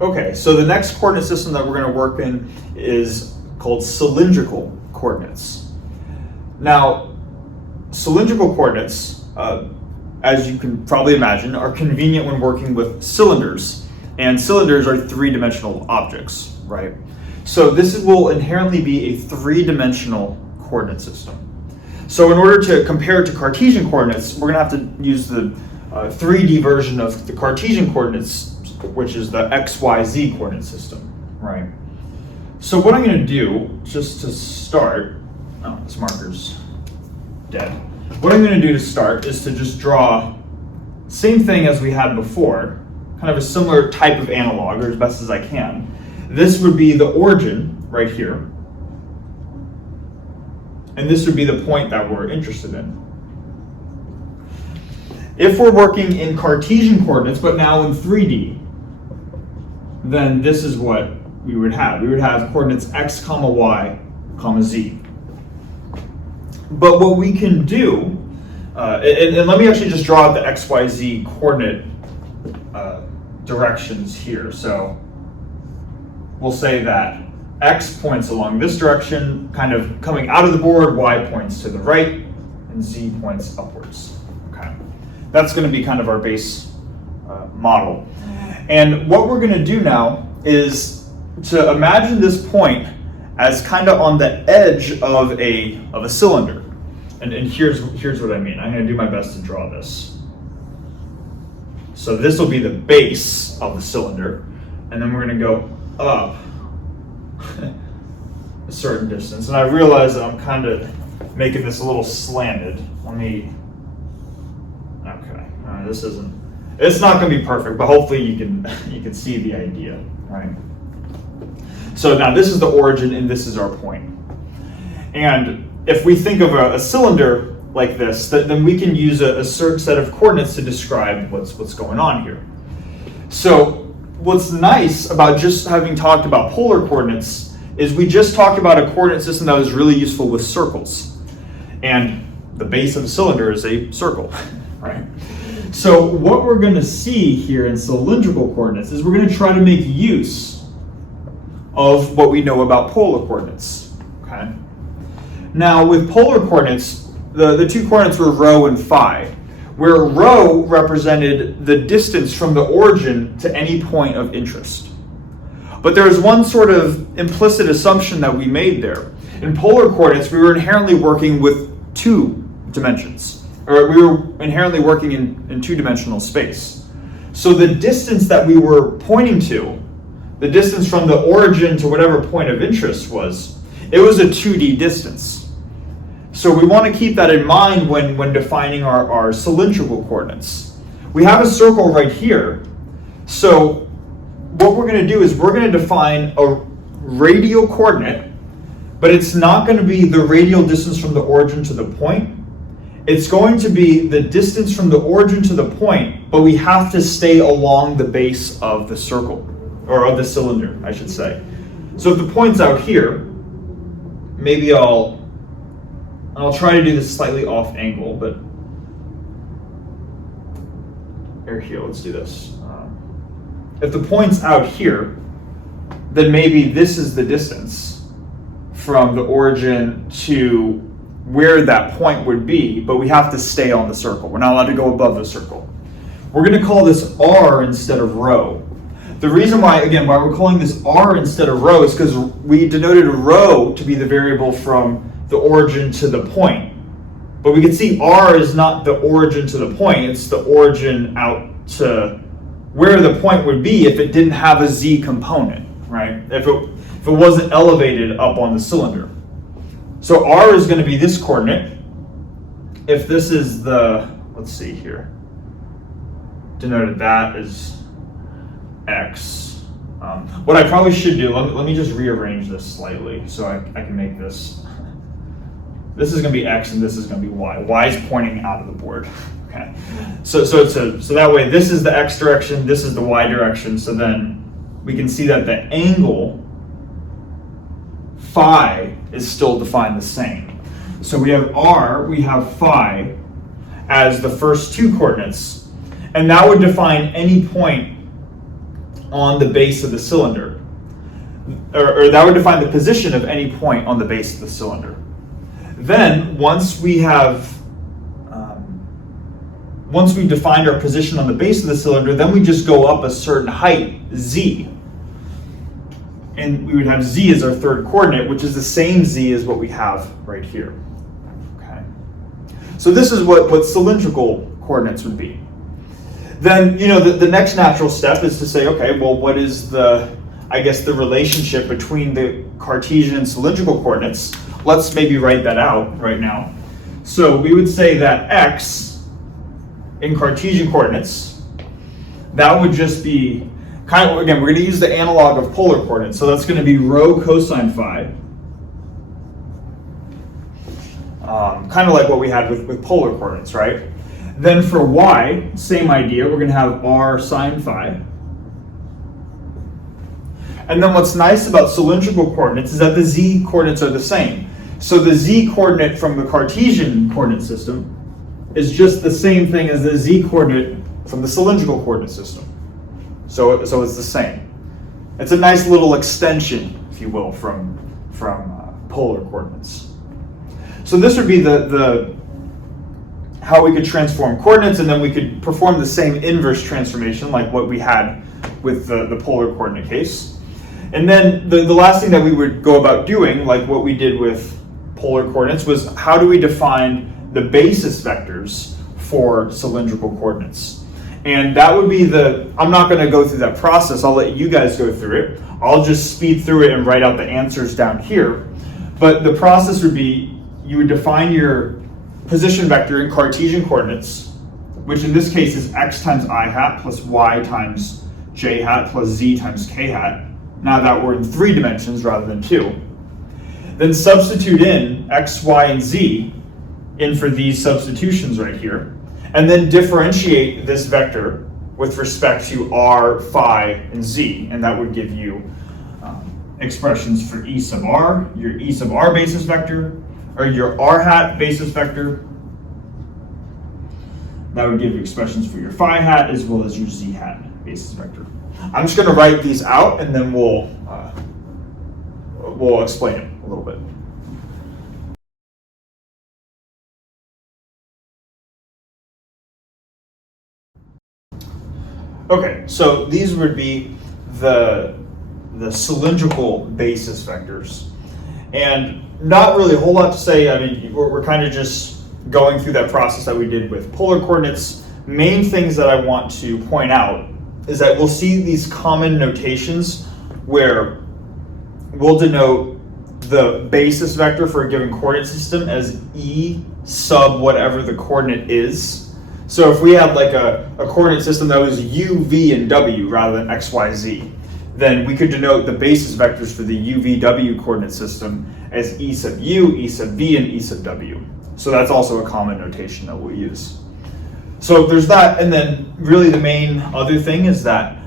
Okay, so the next coordinate system that we're going to work in is called cylindrical coordinates. Now, cylindrical coordinates, as you can probably imagine, are convenient when working with cylinders. And cylinders are three-dimensional objects, right? So this will inherently be a three-dimensional coordinate system. So in order to compare it to Cartesian coordinates, we're going to have to use the 3D version of the Cartesian coordinates, which is the XYZ coordinate system, right? So what I'm going to do, just to start, oh, this marker's dead. What I'm going to do to start is to just draw same thing as we had before, kind of a similar type of analog, or as best as I can. This would be the origin right here, and this would be the point that we're interested in. If we're working in Cartesian coordinates, but now in 3D, then this is what we would have. We would have coordinates x, comma y, comma z. But what we can do, and let me actually just draw out the x, y, z coordinate directions here. So we'll say that x points along this direction, kind of coming out of the board, y points to the right, and z points upwards. Okay, that's going to be kind of our base model. And what we're going to do now is to imagine this point as kind of on the edge of a cylinder. And here's what I mean. I'm going to do my best to draw this. So this will be the base of the cylinder, and then we're going to go up a certain distance. And I realize that I'm kind of making this a little slanted. Okay, all right, it's not going to be perfect, but hopefully you can see the idea, right? So now this is the origin and this is our point. And if we think of a cylinder like this, then we can use a certain set of coordinates to describe what's going on here. So what's nice about just having talked about polar coordinates is we just talked about a coordinate system that was really useful with circles. And the base of a cylinder is a circle, right? So what we're going to see here in cylindrical coordinates is we're going to try to make use of what we know about polar coordinates, okay? Now with polar coordinates, the two coordinates were rho and phi, where rho represented the distance from the origin to any point of interest. But there was one sort of implicit assumption that we made there. In polar coordinates, we were inherently working with two dimensions, or we were inherently working in two-dimensional space. So the distance that we were pointing to, the distance from the origin to whatever point of interest was, it was a 2D distance. So we want to keep that in mind when defining our cylindrical coordinates. We have a circle right here. So what we're going to do is we're going to define a radial coordinate, but it's not going to be the radial distance from the origin to the point. It's going to be the distance from the origin to the point, but we have to stay along the base of the circle, or of the cylinder, I should say. So if the point's out here, maybe I'll try to do this slightly off angle, but here, let's do this. If the point's out here, then maybe this is the distance from the origin to where that point would be, but we have to stay on the circle. We're not allowed to go above the circle. We're going to call this r instead of rho. The reason why we're calling this r instead of rho is because we denoted rho to be the variable from the origin to the point. But we can see r is not the origin to the point, it's the origin out to where the point would be if it didn't have a z component, right? If it wasn't elevated up on the cylinder. So r is going to be this coordinate. If this is the, let's see here, denoted that as x. What I probably should do, let me just rearrange this slightly so I can make this. This is going to be x and this is going to be y. Y is pointing out of the board. Okay. So that way this is the x direction, this is the y direction. So then we can see that the angle phi is still defined the same. So we have r, we have phi as the first two coordinates, and that would define any point on the base of the cylinder, or that would define the position of any point on the base of the cylinder. Then once we've defined our position on the base of the cylinder, then we just go up a certain height, z. And we would have z as our third coordinate, which is the same z as what we have right here. Okay. So this is what cylindrical coordinates would be. Then, the next natural step is to say, okay, well, what is the relationship between the Cartesian and cylindrical coordinates? Let's maybe write that out right now. So we would say that x in Cartesian coordinates, that would just be we're going to use the analog of polar coordinates. So that's going to be rho cosine phi. Kind of like what we had with polar coordinates, right? Then for y, same idea. We're going to have r sine phi. And then what's nice about cylindrical coordinates is that the z coordinates are the same. So the z coordinate from the Cartesian coordinate system is just the same thing as the z coordinate from the cylindrical coordinate system. So it's the same. It's a nice little extension, if you will, from polar coordinates. So this would be the how we could transform coordinates, and then we could perform the same inverse transformation like what we had with the polar coordinate case. And then the last thing that we would go about doing, like what we did with polar coordinates, was how do we define the basis vectors for cylindrical coordinates? And that would be I'm not going to go through that process. I'll let you guys go through it. I'll just speed through it and write out the answers down here. But the process would be, you would define your position vector in Cartesian coordinates, which in this case is x times I hat plus y times j hat plus z times k hat. Now that we're in 3 dimensions rather than 2. Then substitute in x, y, and z in for these substitutions right here. And then differentiate this vector with respect to r, phi, and z. And that would give you expressions for e sub r, your e sub r basis vector, or your r hat basis vector. That would give you expressions for your phi hat as well as your z hat basis vector. I'm just going to write these out and then we'll explain it a little bit. Okay, so these would be the cylindrical basis vectors. And not really a whole lot to say. I mean, we're kind of just going through that process that we did with polar coordinates. Main things that I want to point out is that we'll see these common notations where we'll denote the basis vector for a given coordinate system as e sub whatever the coordinate is. So if we had like a coordinate system that was u, v, and w rather than x, y, z, then we could denote the basis vectors for the u, v, w coordinate system as e sub u, e sub v, and e sub w. So that's also a common notation that we'll use. So there's that, and then really the main other thing is that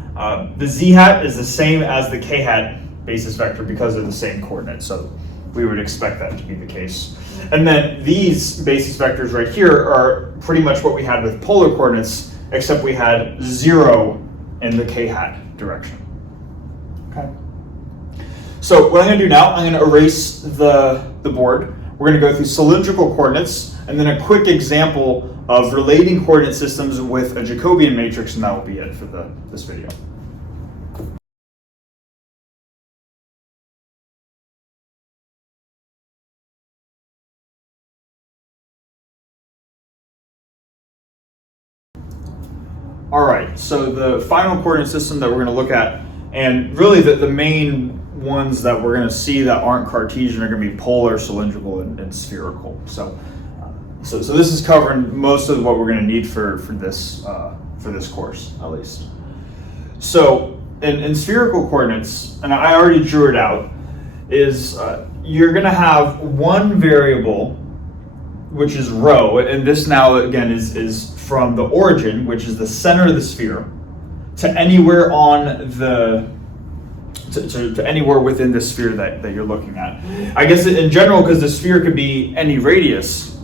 the z hat is the same as the k hat basis vector because of the same coordinate. So we would expect that to be the case. And then these basis vectors right here are pretty much what we had with polar coordinates, except we had 0 in the k hat direction. Okay. So what I'm going to do now, I'm going to erase the board. We're going to go through cylindrical coordinates and then a quick example of relating coordinate systems with a Jacobian matrix, and that will be it for this video. All right, so the final coordinate system that we're going to look at, and really the main ones that we're going to see that aren't Cartesian are going to be polar, cylindrical, and spherical. So this is covering most of what we're going to need for this course, at least. So in spherical coordinates, and I already drew it out, is you're going to have one variable, which is rho, and this now again is from the origin, which is the center of the sphere, to anywhere on to anywhere within the sphere that you're looking at. I guess in general, because the sphere could be any radius,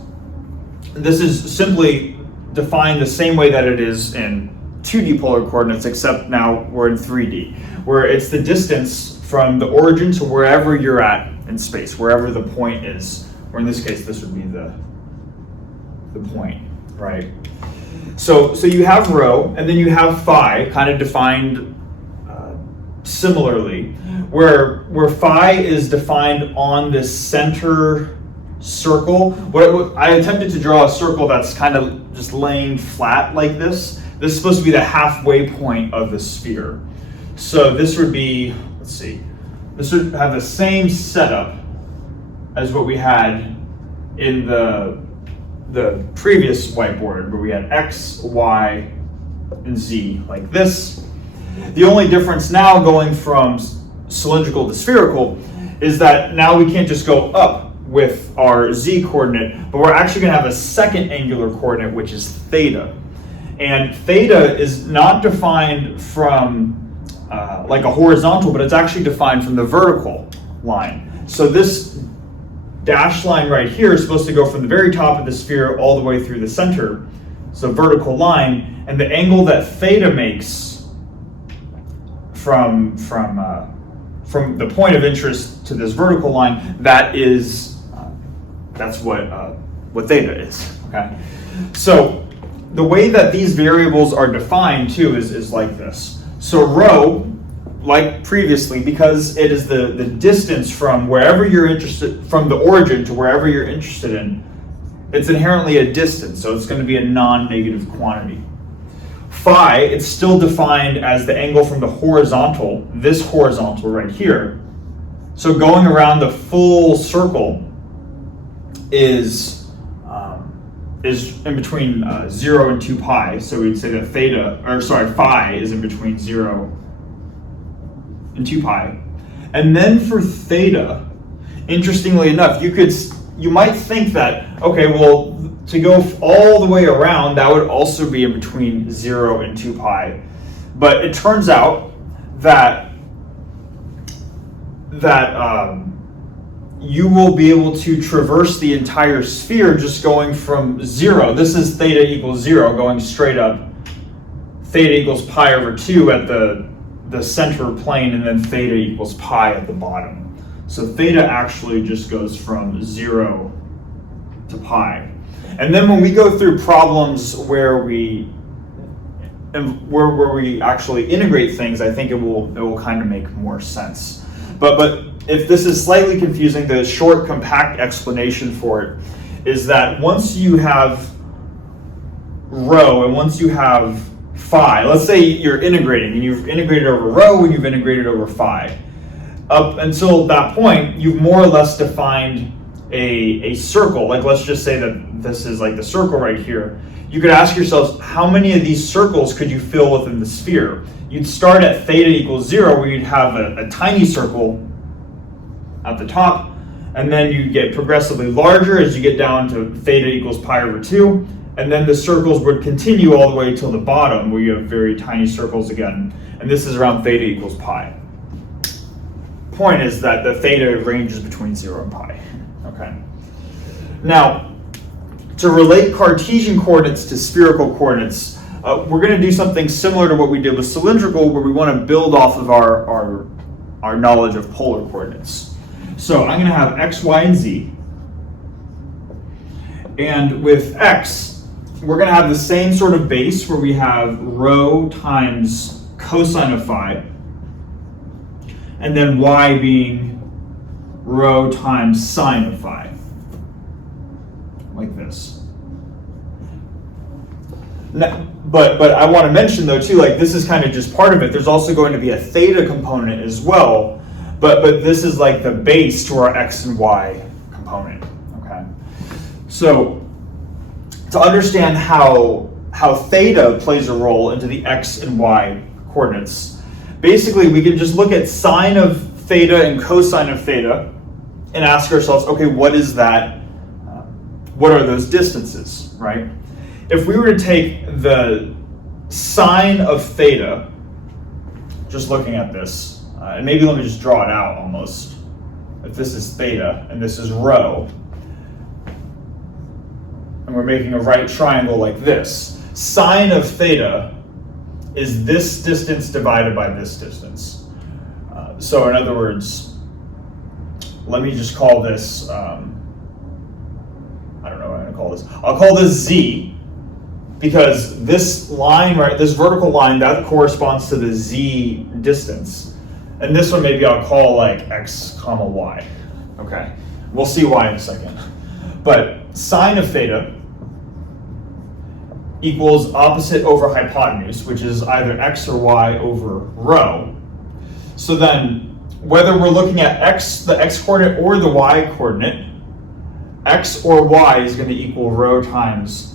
this is simply defined the same way that it is in 2D polar coordinates, except now we're in 3D, where it's the distance from the origin to wherever you're at in space, wherever the point is, or in this case, this would be the point, right? So you have rho, and then you have phi, kind of defined similarly, where phi is defined on this center circle. What I attempted to draw a circle that's kind of just laying flat like this. This is supposed to be the halfway point of the sphere. So this would be, let's see, this would have the same setup as what we had in the previous whiteboard, where we had x, y, and z like this. The only difference now going from cylindrical to spherical is that now we can't just go up with our z coordinate, but we're actually going to have a second angular coordinate, which is theta. And theta is not defined from like a horizontal, but it's actually defined from the vertical line. So this dashed line right here is supposed to go from the very top of the sphere all the way through the center, so vertical line, and the angle that theta makes from the point of interest to this vertical line, that's what theta is. Okay, so the way that these variables are defined too is like this. So rho like previously, because it is the distance from wherever you're interested, from the origin to wherever you're interested in, it's inherently a distance, so it's going to be a non-negative quantity. Phi, it's still defined as the angle from the horizontal, this horizontal right here. So going around the full circle is in between 0 and 2 pi. So we'd say that phi is in between 0 and 2 pi. And then for theta, interestingly enough, you might think that, okay, well, to go all the way around, that would also be in between 0 and 2 pi. But it turns out that you will be able to traverse the entire sphere just going from 0. This is theta equals 0, going straight up. Theta equals pi over 2 at the center plane, and then theta equals pi at the bottom. So theta actually just goes from 0 to pi. And then when we go through problems where we actually integrate things, I think it will kind of make more sense. But if this is slightly confusing, the short, compact explanation for it is that once you have rho and once you have phi, let's say you're integrating and you've integrated over rho and you've integrated over phi. Up until that point, you've more or less defined a circle. Like, let's just say that this is like the circle right here. You could ask yourselves, how many of these circles could you fill within the sphere? You'd start at theta equals 0, where you'd have a tiny circle at the top, and then you get progressively larger as you get down to theta equals pi over 2, and then the circles would continue all the way till the bottom, where you have very tiny circles again, and this is around theta equals pi. Point is that the theta ranges between 0 and pi. Okay. Now, to relate Cartesian coordinates to spherical coordinates, we're going to do something similar to what we did with cylindrical, where we want to build off of our knowledge of polar coordinates. So I'm going to have x, y, and z. And with x, we're going to have the same sort of base where we have rho times cosine of phi, and then y being rho times sine of phi, like this. Now, but I want to mention though too, like this is kind of just part of it. There's also going to be a theta component as well, but this is like the base to our x and y component. Okay, so to understand how theta plays a role into the x and y coordinates, basically we can just look at sine of theta and cosine of theta and ask ourselves, okay, what is that? What are those distances, right? If we were to take the sine of theta, just looking at this, and maybe let me just draw it out almost. If this is theta and this is rho, and we're making a right triangle like this, sine of theta is this distance divided by this distance. So in other words, let me just call this, I don't know what I'm going to call this. I'll call this z, because this line, right, this vertical line, that corresponds to the z distance. And this one maybe I'll call like x comma y. Okay, we'll see why in a second. But sine of theta equals opposite over hypotenuse, which is either x or y over rho. So then, whether we're looking at x, the x coordinate, or the y coordinate, x or y is going to equal rho times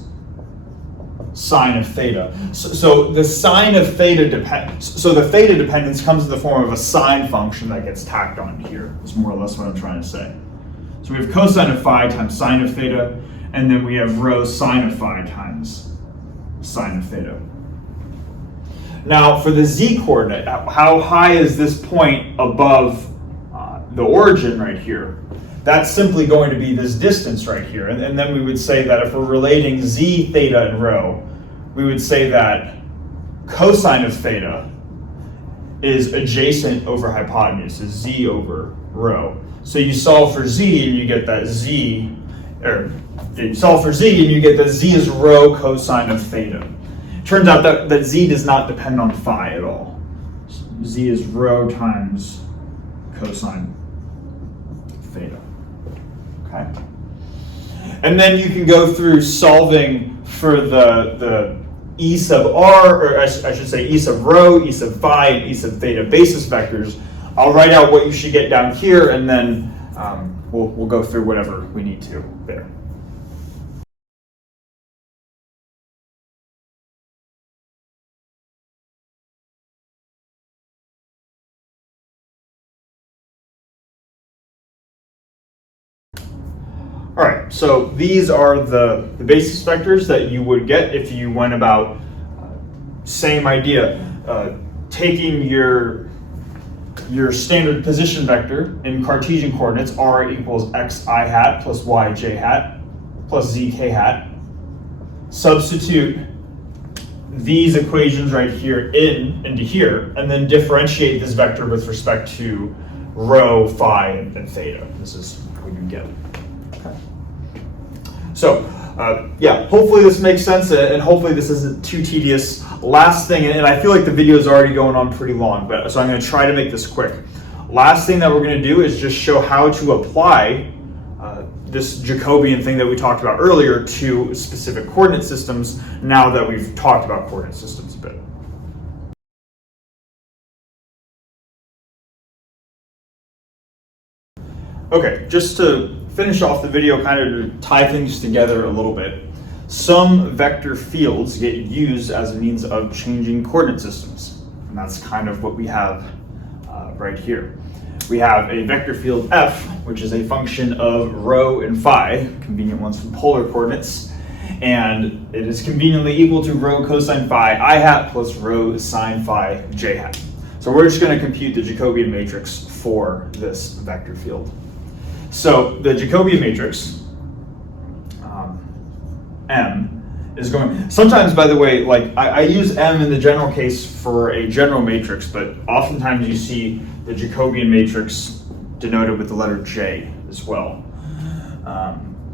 sine of theta. So the sine of theta so the theta dependence comes in the form of a sine function that gets tacked on here. That's more or less what I'm trying to say. So we have cosine of phi times sine of theta, and then we have rho sine of phi times sine of theta. Now for the z coordinate, how high is this point above the origin right here? That's simply going to be this distance right here. And then we would say that if we're relating z, theta, and rho, we would say that cosine of theta is adjacent over hypotenuse, is z over rho. So you solve for z and you get that z, or you solve for z and you get that z is rho cosine of theta. Turns out that z does not depend on phi at all. Z is rho times cosine theta. Okay. And then you can go through solving for the E sub r, or I should say E sub rho, E sub phi, and E sub theta basis vectors. I'll write out what you should get down here, and then we'll go through whatever we need to there. All right, so these are the basis vectors that you would get if you went about same idea, taking your standard position vector in Cartesian coordinates, r equals xi hat plus yj hat plus zk hat. Substitute these equations right here into here, and then differentiate this vector with respect to rho, phi, and theta. This is what you get. Okay. So, yeah, hopefully this makes sense, and hopefully this isn't too tedious. Last thing, and I feel like the video is already going on pretty long, so I'm going to try to make this quick. Last thing that we're going to do is just show how to apply this Jacobian thing that we talked about earlier to specific coordinate systems, now that we've talked about coordinate systems a bit. Okay, just to finish off the video, kind of to tie things together a little bit, some vector fields get used as a means of changing coordinate systems. And that's kind of what we have right here. We have a vector field f, which is a function of rho and phi, convenient ones from polar coordinates, and it is conveniently equal to rho cosine phi I hat plus rho sine phi j hat. So we're just going to compute the Jacobian matrix for this vector field. So the Jacobian matrix, M, is going, sometimes, by the way, like I use M in the general case for a general matrix, but oftentimes you see the Jacobian matrix denoted with the letter J as well.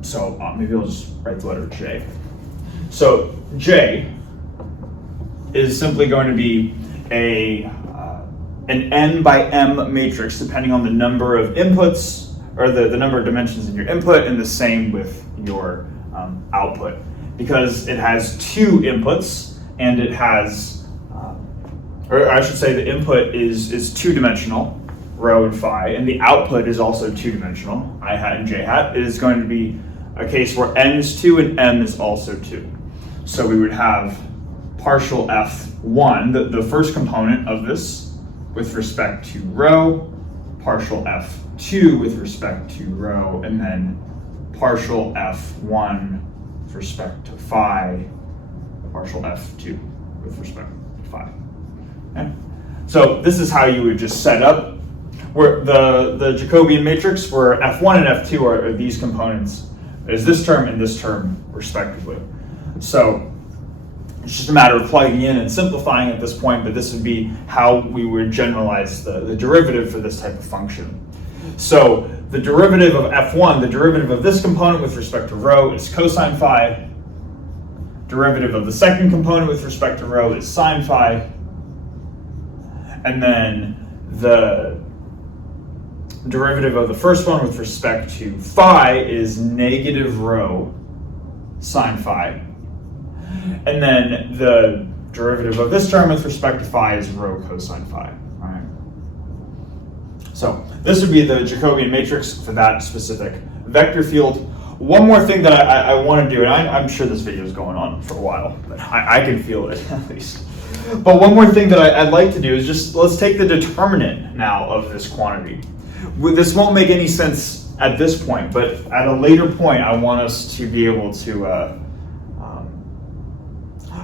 So maybe I'll just write the letter J. So J is simply going to be an n by m matrix, depending on the number of inputs, or the number of dimensions in your input, and the same with your output. Because it has two inputs, and it has, or I should say the input is two-dimensional, rho and phi, and the output is also two-dimensional, I hat and j hat. It is going to be a case where n is 2 and m is also 2. So we would have partial f1, the first component of this, with respect to rho, partial f2 with respect to rho, and then partial f1 with respect to phi, partial f2 with respect to phi. Okay? So this is how you would just set up where the Jacobian matrix, where f1 and f2 are these components, is this term and this term respectively. So it's just a matter of plugging in and simplifying at this point, but this would be how we would generalize the derivative for this type of function. So the derivative of f1, the derivative of this component with respect to rho, is cosine phi. Derivative of the second component with respect to rho is sine phi. And then the derivative of the first one with respect to phi is negative rho sine phi. And then the derivative of this term with respect to phi is rho cosine phi. All right. So this would be the Jacobian matrix for that specific vector field. One more thing that I want to do, and I'm sure this video is going on for a while, but I can feel it at least. But one more thing that I'd like to do is just, let's take the determinant now of this quantity. This won't make any sense at this point, but at a later point, I want us to be able to,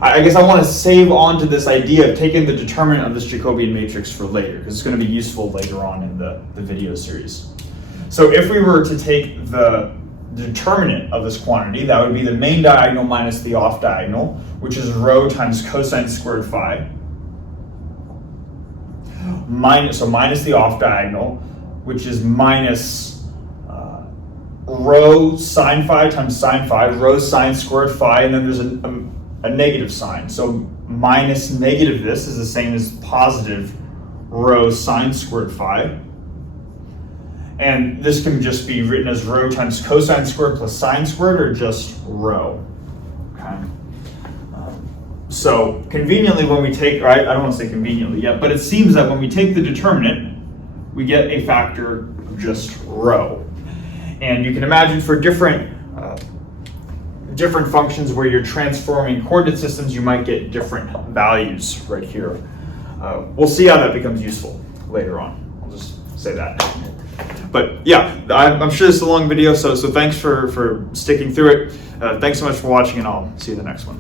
I guess I want to save on to this idea of taking the determinant of this Jacobian matrix for later, because it's going to be useful later on in the video series. So if we were to take the determinant of this quantity, that would be the main diagonal minus the off diagonal, which is rho times cosine squared phi. Minus the off diagonal, which is minus rho sine phi times sine phi, rho sine squared phi, and then there's a negative sign. So minus negative this is the same as positive rho sine squared phi. And this can just be written as rho times cosine squared plus sine squared, or just rho. Okay. So conveniently, when we take, or I don't want to say conveniently yet, but it seems that when we take the determinant, we get a factor of just rho. And you can imagine for different functions where you're transforming coordinate systems, you might get different values right here. We'll see how that becomes useful later on. I'll just say that. But yeah, I'm sure this is a long video, so thanks for sticking through it. Thanks so much for watching, and I'll see you in the next one.